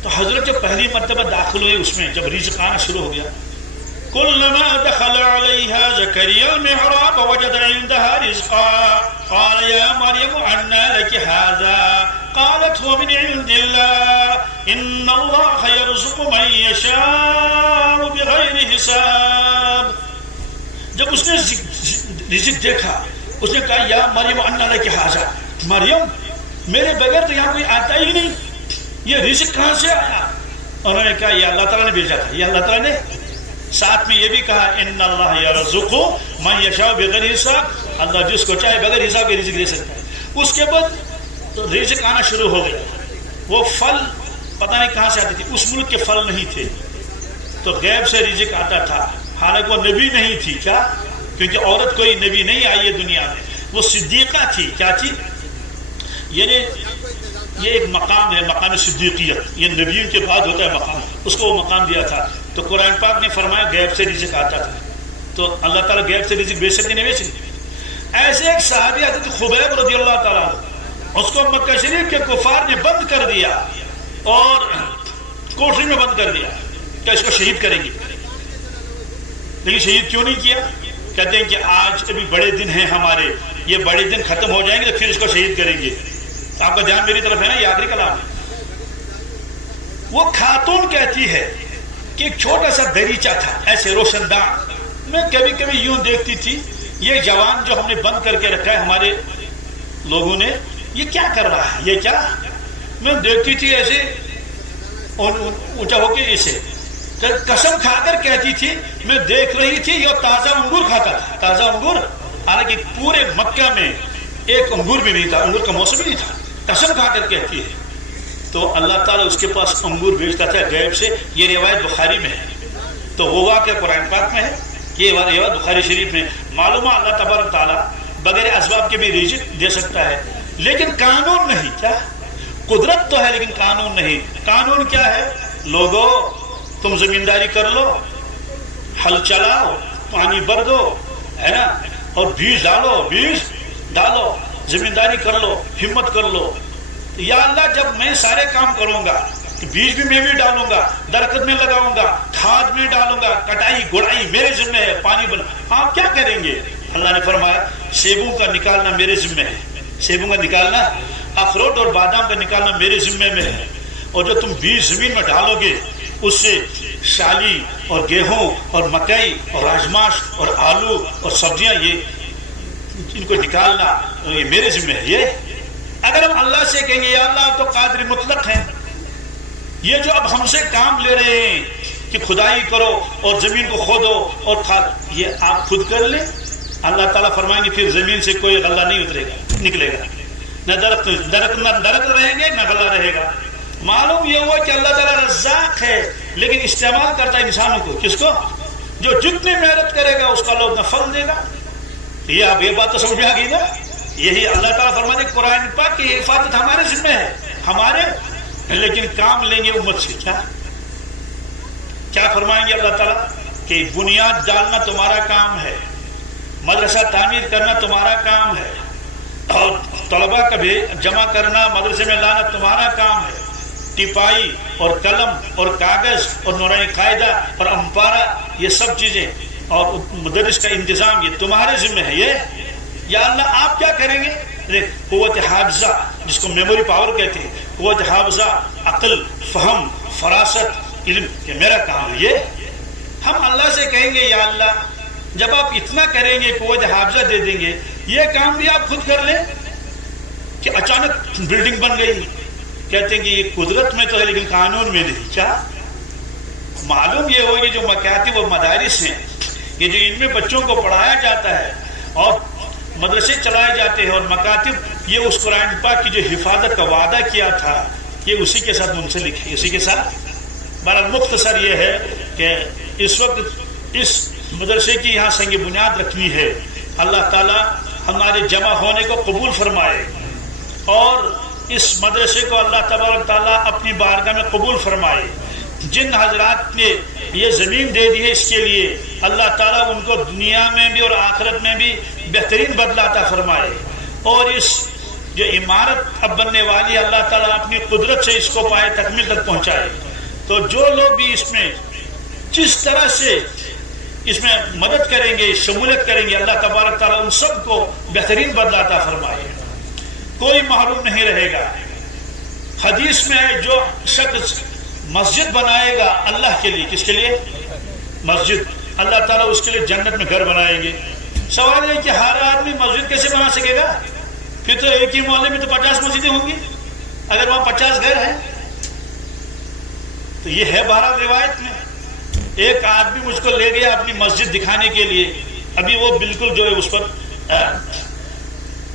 تو حضرت جب پہلی مرتبہ داخل ہوئے اس میں، جب رزق آنا شروع ہو گیا، کلما دخل علیہا زکریا المحراب وجد عندها رزقا قال یا مریم انی لک ھذا قالت هو من عند اللہ ان اللہ یرزق من یشاء بغیر حساب. جب اس نے رزق دیکھا اس نے کہا یا مریم انی لک ھذا، مریم میرے بغیر تو یہاں کوئی آتا ہی نہیں، یہ رزق کہاں سے آیا؟ انہوں نے کہا یہ اللہ تعالیٰ نے بھیجا تھا. یہ اللہ تعالیٰ نے ساتھ میں یہ بھی کہا ان اللہ یرزق من یشاء بغیر حساب، اللہ جس کو چاہے بغیر حساب کے رزق دے سکتا ہے. اس کے بعد تو رزق آنا شروع ہو گیا. وہ پھل پتہ نہیں کہاں سے آتے تھے، اس ملک کے پھل نہیں تھے، تو غیب سے رزق آتا تھا. حالانکہ وہ نبی نہیں تھی، کیا؟ کیونکہ عورت کوئی نبی نہیں آئی ہے دنیا میں، وہ صدیقہ تھی. کیا تھی؟ یعنی یہ ایک مقام ہے، مقام صدیقیت. یہ نبیوں کے بعد ہوتا ہے مقام، اس کو وہ مقام دیا تھا. تو قرآن پاک نے فرمایا غیب سے رزق آتا تھا. تو اللہ تعالیٰ غیب سے رزق بھیج سکتے نہیں بھیج سکتے؟ ایسے ایک صحابی حضرت خبیب رضی اللہ تعالیٰ اس کو مکہ شریف کے کفار نے بند کر دیا اور کوٹری میں بند کر دیا کہ اس کو شہید کریں گے. لیکن شہید کیوں نہیں کیا؟ کہتے ہیں کہ آج ابھی بڑے دن ہیں ہمارے، یہ بڑے دن ختم ہو جائیں گے تو پھر اس کو شہید کریں گے. آپ کا دھیان میری طرف ہے نا، یہ آخری کلام ہے. وہ خاتون کہتی ہے کہ ایک چھوٹا سا دریچہ تھا ایسے روشن دان، میں کبھی کبھی یوں دیکھتی تھی یہ جوان جو ہم نے بند کر کے رکھا ہے ہمارے لوگوں نے، یہ کیا کر رہا ہے؟ یہ کیا؟ میں دیکھتی تھی ایسے اونچا ہو کے اسے، قسم کھا کر کہتی تھی میں دیکھ رہی تھی یہ تازہ انگور کھاتا تھا. تازہ انگور، حالانکہ پورے مکہ میں ایک انگور بھی نہیں تھا، انگور کا موسم بھی نہیں تھا. قسم کھا کر کہتی ہے. تو اللہ تعالیٰ اس کے پاس انگور بھیجتا تھا غیب سے. یہ روایت بخاری میں ہے. تو وہ واقعہ قرآن پاک میں ہے، یہ روایت بخاری شریف میں. معلوم ہے اللہ تبارک تعالیٰ بغیر اسباب کے بھی رزق دے سکتا ہے، لیکن قانون نہیں. کیا؟ قدرت تو ہے لیکن قانون نہیں. قانون کیا ہے؟ لوگوں تم زمینداری کر لو، ہل چلاؤ، پانی بھر دو، ہے نا، اور بیج ڈالو، زمینداری کر لو، ہمت کر لو. یا اللہ جب میں سارے کام کروں گا، بیج بھی میں بھی ڈالوں گا، درخت میں لگاؤں گا، کھاد میں ڈالوں گا، کٹائی گڑائی میرے ذمہ ہے، پانی بنا، آپ کیا کریں گے؟ اللہ نے فرمایا سیبوں کا نکالنا میرے ذمہ ہے، سیبوں کا نکالنا، اخروٹ اور بادام کا نکالنا میرے ذمہ میں ہے. اور جو تم بیج زمین میں ڈالو گے اس سے شالی اور گیہوں اور مکئی اور راجماش اور آلو اور سبزیاں، یہ ان کو نکالنا یہ میرے ذمہ ہے. یہ اگر ہم اللہ سے کہیں گے یا اللہ آپ تو قادر مطلق ہیں، یہ جو اب ہم سے کام لے رہے ہیں کہ کھدائی کرو اور زمین کو کھودو اور کھاد، یہ آپ خود کر لیں. اللہ تعالیٰ فرمائیں گے پھر زمین سے کوئی غلہ نہیں اترے گا، نکلے گا، نہ درخت رہیں گے نہ غلہ رہے گا. معلوم یہ ہوا کہ اللہ تعالیٰ رزاق ہے لیکن استعمال کرتا ہے انسانوں کو. کس کو؟ جو جتنی محنت کرے گا اس کا اللہ اتنا پھل دے گا. یہ آپ یہ بات تو سمجھ میں آ گئی نا. یہی اللہ تعالیٰ فرماتے ہیں قرآن پاک کی حفاظت ہمارے ذمہ ہے. ہمارے لیکن کام لیں گے امت سے. کیا فرمائیں گے اللہ تعالیٰ کہ بنیاد ڈالنا تمہارا کام ہے, مدرسہ تعمیر کرنا تمہارا کام ہے, اور طلباء کا بھی جمع کرنا مدرسے میں لانا تمہارا کام ہے. ٹپائی اور قلم اور کاغذ اور نورانی قاعدہ اور امپارہ یہ سب چیزیں اور مدرس کا انتظام یہ تمہارے ذمہ ہے. یہ یا اللہ آپ کیا کریں گے؟ قوت حافظہ جس کو میموری پاور کہتے ہیں, قوت حافظہ, عقل, فہم, فراست, علم, یہ میرا کام ہے. یہ ہم اللہ سے کہیں گے یا اللہ جب آپ اتنا کریں گے قوت حافظہ دے دیں گے, یہ کام بھی آپ خود کر لیں. کہ اچانک بلڈنگ بن گئی, کہتے ہیں کہ یہ قدرت میں تو ہے لیکن قانون میں نہیں. کیا معلوم یہ ہوگی جو مکاتب و مدارس ہیں, یہ جو ان میں بچوں کو پڑھایا جاتا ہے اور مدرسے چلائے جاتے ہیں اور مکاتب, یہ اس قرآن پاک کی جو حفاظت کا وعدہ کیا تھا یہ اسی کے ساتھ منسلک ہے, اسی کے ساتھ. بہرحال مختصر یہ ہے کہ اس وقت اس مدرسے کی یہاں سنگ بنیاد رکھنی ہے. اللہ تعالیٰ ہمارے جمع ہونے کو قبول فرمائے اور اس مدرسے کو اللہ تبارک تعالیٰ اپنی بارگاہ میں قبول فرمائے. جن حضرات نے یہ زمین دے دی ہے اس کے لیے اللہ تعالیٰ ان کو دنیا میں بھی اور آخرت میں بھی بہترین بدلہ عطا فرمائے, اور اس جو عمارت اب بننے والی اللہ تعالیٰ اپنی قدرت سے اس کو پائے تکمیل تک پہنچائے. تو جو لوگ بھی اس میں جس طرح سے اس میں مدد کریں گے, شمولیت کریں گے, اللہ تبارک تعالیٰ ان سب کو بہترین بدلہ عطا فرمائے. کوئی محروم نہیں رہے گا. حدیث میں ہے جو شخص مسجد بنائے گا اللہ کے لیے, کس کے لیے؟ مسجد, اللہ تعالیٰ اس کے لیے جنت میں گھر بنائیں گے. سوال ہے کہ ہر آدمی مسجد کیسے بنا سکے گا؟ پھر تو ایک ہی محلے میں تو 50 مسجدیں ہوں گی, اگر وہاں 50 گھر ہیں تو یہ ہے. بہرحال روایت میں ایک آدمی مجھ کو لے گیا اپنی مسجد دکھانے کے لیے, ابھی وہ بالکل جو ہے اس پر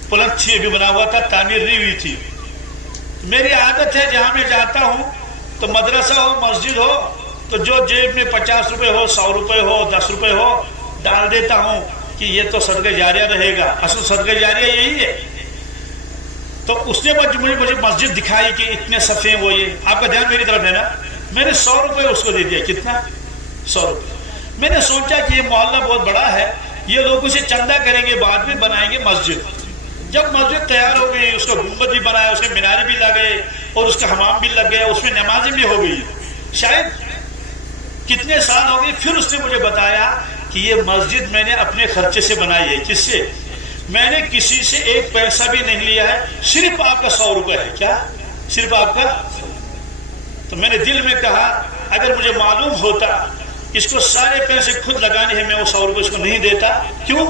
پلنگ تھی, ابھی بنا ہوا تھا, تعمیر نہیں ہوئی تھی. میری عادت ہے جہاں میں جاتا ہوں تو مدرسہ ہو مسجد ہو تو جو جیب میں 50 روپے ہو, 100 روپے ہو, 10 روپے ہو, ڈال دیتا ہوں کہ یہ تو صدقہ جاریہ رہے گا. اصل صدقہ جاریہ یہی ہے. تو اس نے مجھے مسجد دکھائی کہ اتنے صفحے وہ, یہ آپ کا دھیان میری طرف ہے نا. میں نے 100 روپے اس کو دے دیا. کتنا؟ 100 روپے. میں نے سوچا کہ یہ محلہ بہت بڑا ہے, یہ لوگوں سے چندہ کریں گے, بعد میں بنائیں گے مسجد. جب مسجد تیار ہو گئی, اس کا گنبد بھی بنایا, اس کے مینارے بھی لگے اور اس کا حمام بھی لگ گیا, اس میں نمازیں بھی ہو گئی. شاید کتنے سال ہو گئے, پھر اس نے مجھے بتایا کہ یہ مسجد میں نے اپنے خرچے سے بنائی ہے. کس سے؟ میں نے کسی سے ایک پیسہ بھی نہیں لیا ہے, صرف آپ کا 100 روپے ہے. کیا؟ صرف آپ کا. تو میں نے دل میں کہا اگر مجھے معلوم ہوتا اس کو سارے پیسے خود لگانے ہیں, میں وہ 100 روپے اس کو نہیں دیتا. کیوں؟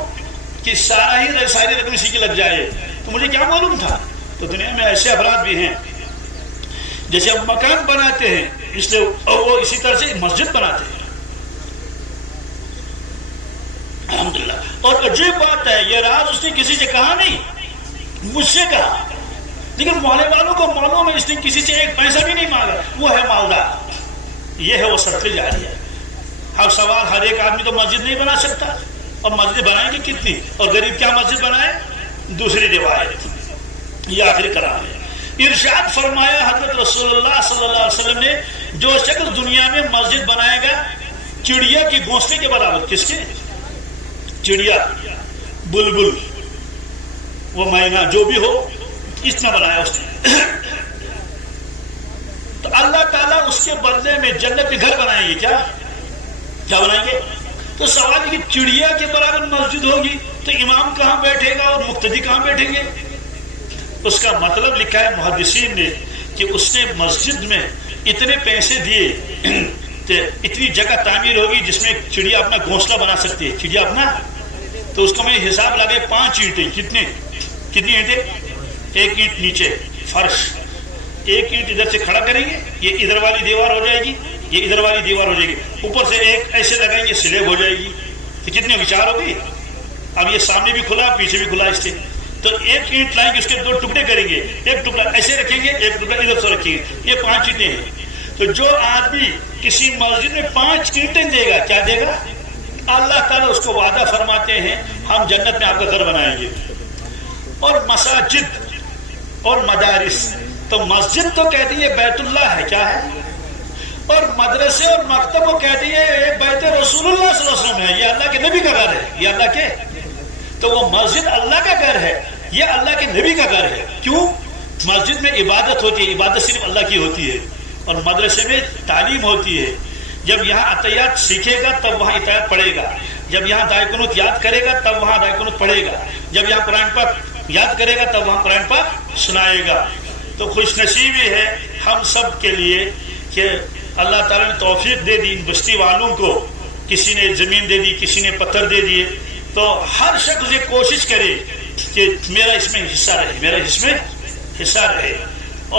کہ ساری رقم اسی کی لگ جائے. تو مجھے کیا معلوم تھا. تو دنیا میں ایسے افراد بھی ہیں جیسے ہم مکان بناتے ہیں اس لیے وہ اسی طرح سے مسجد بناتے ہیں. الحمدللہ. اور عجیب بات ہے, یہ راز اس نے کسی سے کہا نہیں, مجھ سے کہا, لیکن محلے والوں کو معلوم ہے اس نے کسی سے ایک پیسہ بھی نہیں مانگا. وہ ہے مالدار. یہ ہے وہ صدقہ جاریہ. اب سوال, ہر ایک آدمی تو مسجد نہیں بنا سکتا, اور مسجد بنائیں گے کتنی, اور غریب کیا مسجد بنائے؟ دوسری روایت یہ آخری قرار ہے. ارشاد فرمایا حضرت رسول اللہ صلی اللہ علیہ وسلم نے, جو شخص دنیا میں مسجد بنائے گا چڑیا کی گھونسلے کے برابر. کس کے؟ چڑیا, بلبل, وہ مینا جو بھی ہو, اتنا بنایا اس نے. تو اللہ تعالیٰ اس کے بدلے میں جنت کے گھر بنائیں گے. کیا بنائیں گے؟ تو سوال ہے کہ چڑیا کے برابر مسجد ہوگی تو امام کہاں بیٹھے گا اور مقتدی کہاں بیٹھیں گے؟ اس کا مطلب لکھا ہے محدثین نے کہ اس نے مسجد میں اتنے پیسے دیے کہ اتنی جگہ تعمیر ہوگی جس میں چڑیا اپنا گھونسلہ بنا سکتی ہے. چڑیا اپنا, تو اس کو میں حساب لگے 5 اینٹیں. کتنی اینٹیں؟ 1 اینٹ نیچے فرش, 1 اینٹ ادھر سے کھڑا کریں گے, یہ ادھر والی دیوار ہو جائے گی, یہ ادھر والی دیوار ہو جائے گی, اوپر سے ایک ایسے لگائیں گے, سلیب ہو جائے گی. تو کتنی ہوگی؟ 4 ہوگی. اب یہ سامنے بھی کھلا, پیچھے بھی کھلا اس کے, تو 1 اینٹ لائیں گے, اس کے 2 ٹکڑے کریں گے, ایک ٹکڑا ایسے رکھیں گے, ایک ٹکڑا ادھر سے رکھیں گے, یہ 5 اینٹیں ہیں. تو جو آدمی کسی مسجد میں 5 اینٹیں دے گا, کیا دے گا؟ اللہ تعالیٰ اس کو وعدہ فرماتے ہیں ہم جنت میں آپ کا گھر بنائیں گے. اور مساجد اور مدارس تو مسجد تو کہتی ہے بیت اللہ ہے، کیا ہے، اور مدرسے اور مکتب کو کہتی ہے بیت رسول اللہ صلی اللہ علیہ وسلم ہے، یہ اللہ کے نبی کا گھر ہے، یہ اللہ کے، تو وہ مسجد اللہ کا گھر ہے، یہ اللہ کے نبی کا گھر ہے۔ کیوں؟ مسجد میں عبادت ہوتی ہے، عبادت صرف اللہ کی ہوتی ہے، اور مدرسے میں تعلیم ہوتی ہے۔ جب یہاں عطیات سیکھے گا تب وہاں عطیات پڑھے گا، جب یہاں دعائے قنوت یاد کرے گا تب وہاں دعائے قنوت پڑھے گا، جب یہاں قرآن پاک یاد کرے گا تب وہاں قرآن پاک سنائے گا۔ تو خوش نصیبی ہے ہم سب کے لیے کہ اللہ تعالیٰ نے توفیق دے دی ان بستی والوں کو، کسی نے زمین دے دی، کسی نے پتھر دے دیے، تو ہر شخص یہ کوشش کرے کہ میرا اس میں حصہ رہے، میرا اس میں حصہ رہے،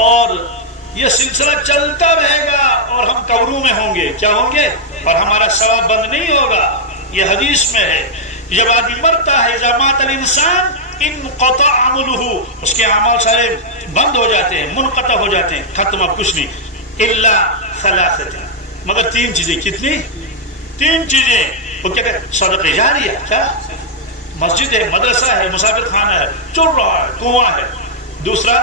اور یہ سلسلہ چلتا رہے گا، اور ہم قبروں میں ہوں گے، کیا ہوں گے، اور ہمارا ثواب بند نہیں ہوگا۔ یہ حدیث میں ہے جب آدمی مرتا ہے، اذا مات الانسان انقطع عملہ، اس کے اعمال سارے بند ہو جاتے ہیں، منقطع ہو جاتے ہیں، ختم، اب کچھ نہیں، الا ثلاثہ، مگر تین چیزیں، کتنی؟ تین چیزیں، وہ کیا کہتے ہیں، صدقہ جاریہ، کیا، مسجد ہے، مدرسہ ہے، مسافر خانہ ہے، چل رہا ہے، کنواں ہے، دوسرا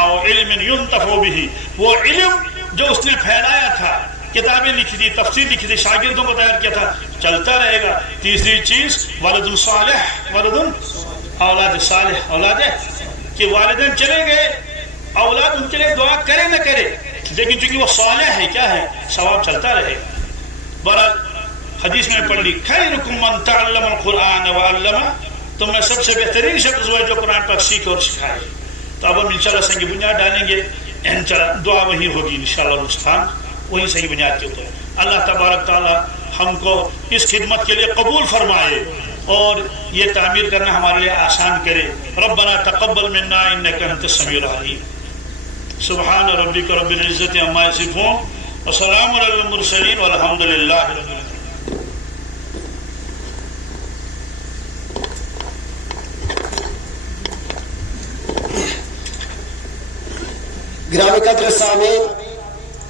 او علم ينتفع به، وہ علم جو اس نے پھیلایا تھا، کتابیں لکھی تھی، تفسیر لکھی تھی، شاگردوں کو تیار کیا تھا، چلتا رہے گا۔ تیسری چیز ولد صالح، ولد اولاد صالح، اولاد کہ والدین چلے گئے، اولاد ان کے لیے دعا کرے نہ کرے، لیکن چونکہ وہ صالح ہے، کیا ہے، ثواب چلتا رہے۔ بہرحال حدیث میں پڑھ لی، خیرکم من تعلم القرآن وعلمہ، تم میں سب سے بہترین شخص وہ ہے جو قرآن پاک سیکھے اور سکھائے۔ تو اب ہم انشاءاللہ صحیح بنیاد ڈالیں گے، دعا وہی ہوگی انشاءاللہ رستان، وہی صحیح بنیاد کے اوپر۔ اللہ تبارک تعالی ہم کو اس خدمت کے لیے قبول فرمائے اور یہ تعمیر کرنا ہمارے لیے آسان کرے۔ ربنا تقبل منا انک انت السمیع العلیم۔ سبحان ربک رب العزت عما یصفون وسلام علی المرسلین والحمد للہ رب العالمین۔ گرامی قدر سامعین،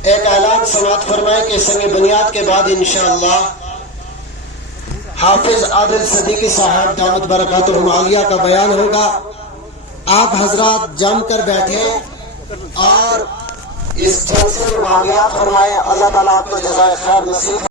ایک اعلان سماعت فرمائیں کہ سنگ بنیاد کے بعد انشاءاللہ حافظ عادل صدیقی صاحب دامت برکاتہم عالیہ کا بیان ہوگا۔ آپ حضرات جم کر بیٹھیں اور اس جلسے میں معاملات فرمائیں۔ اللہ تعالیٰ آپ کو جزائے خیر نصیب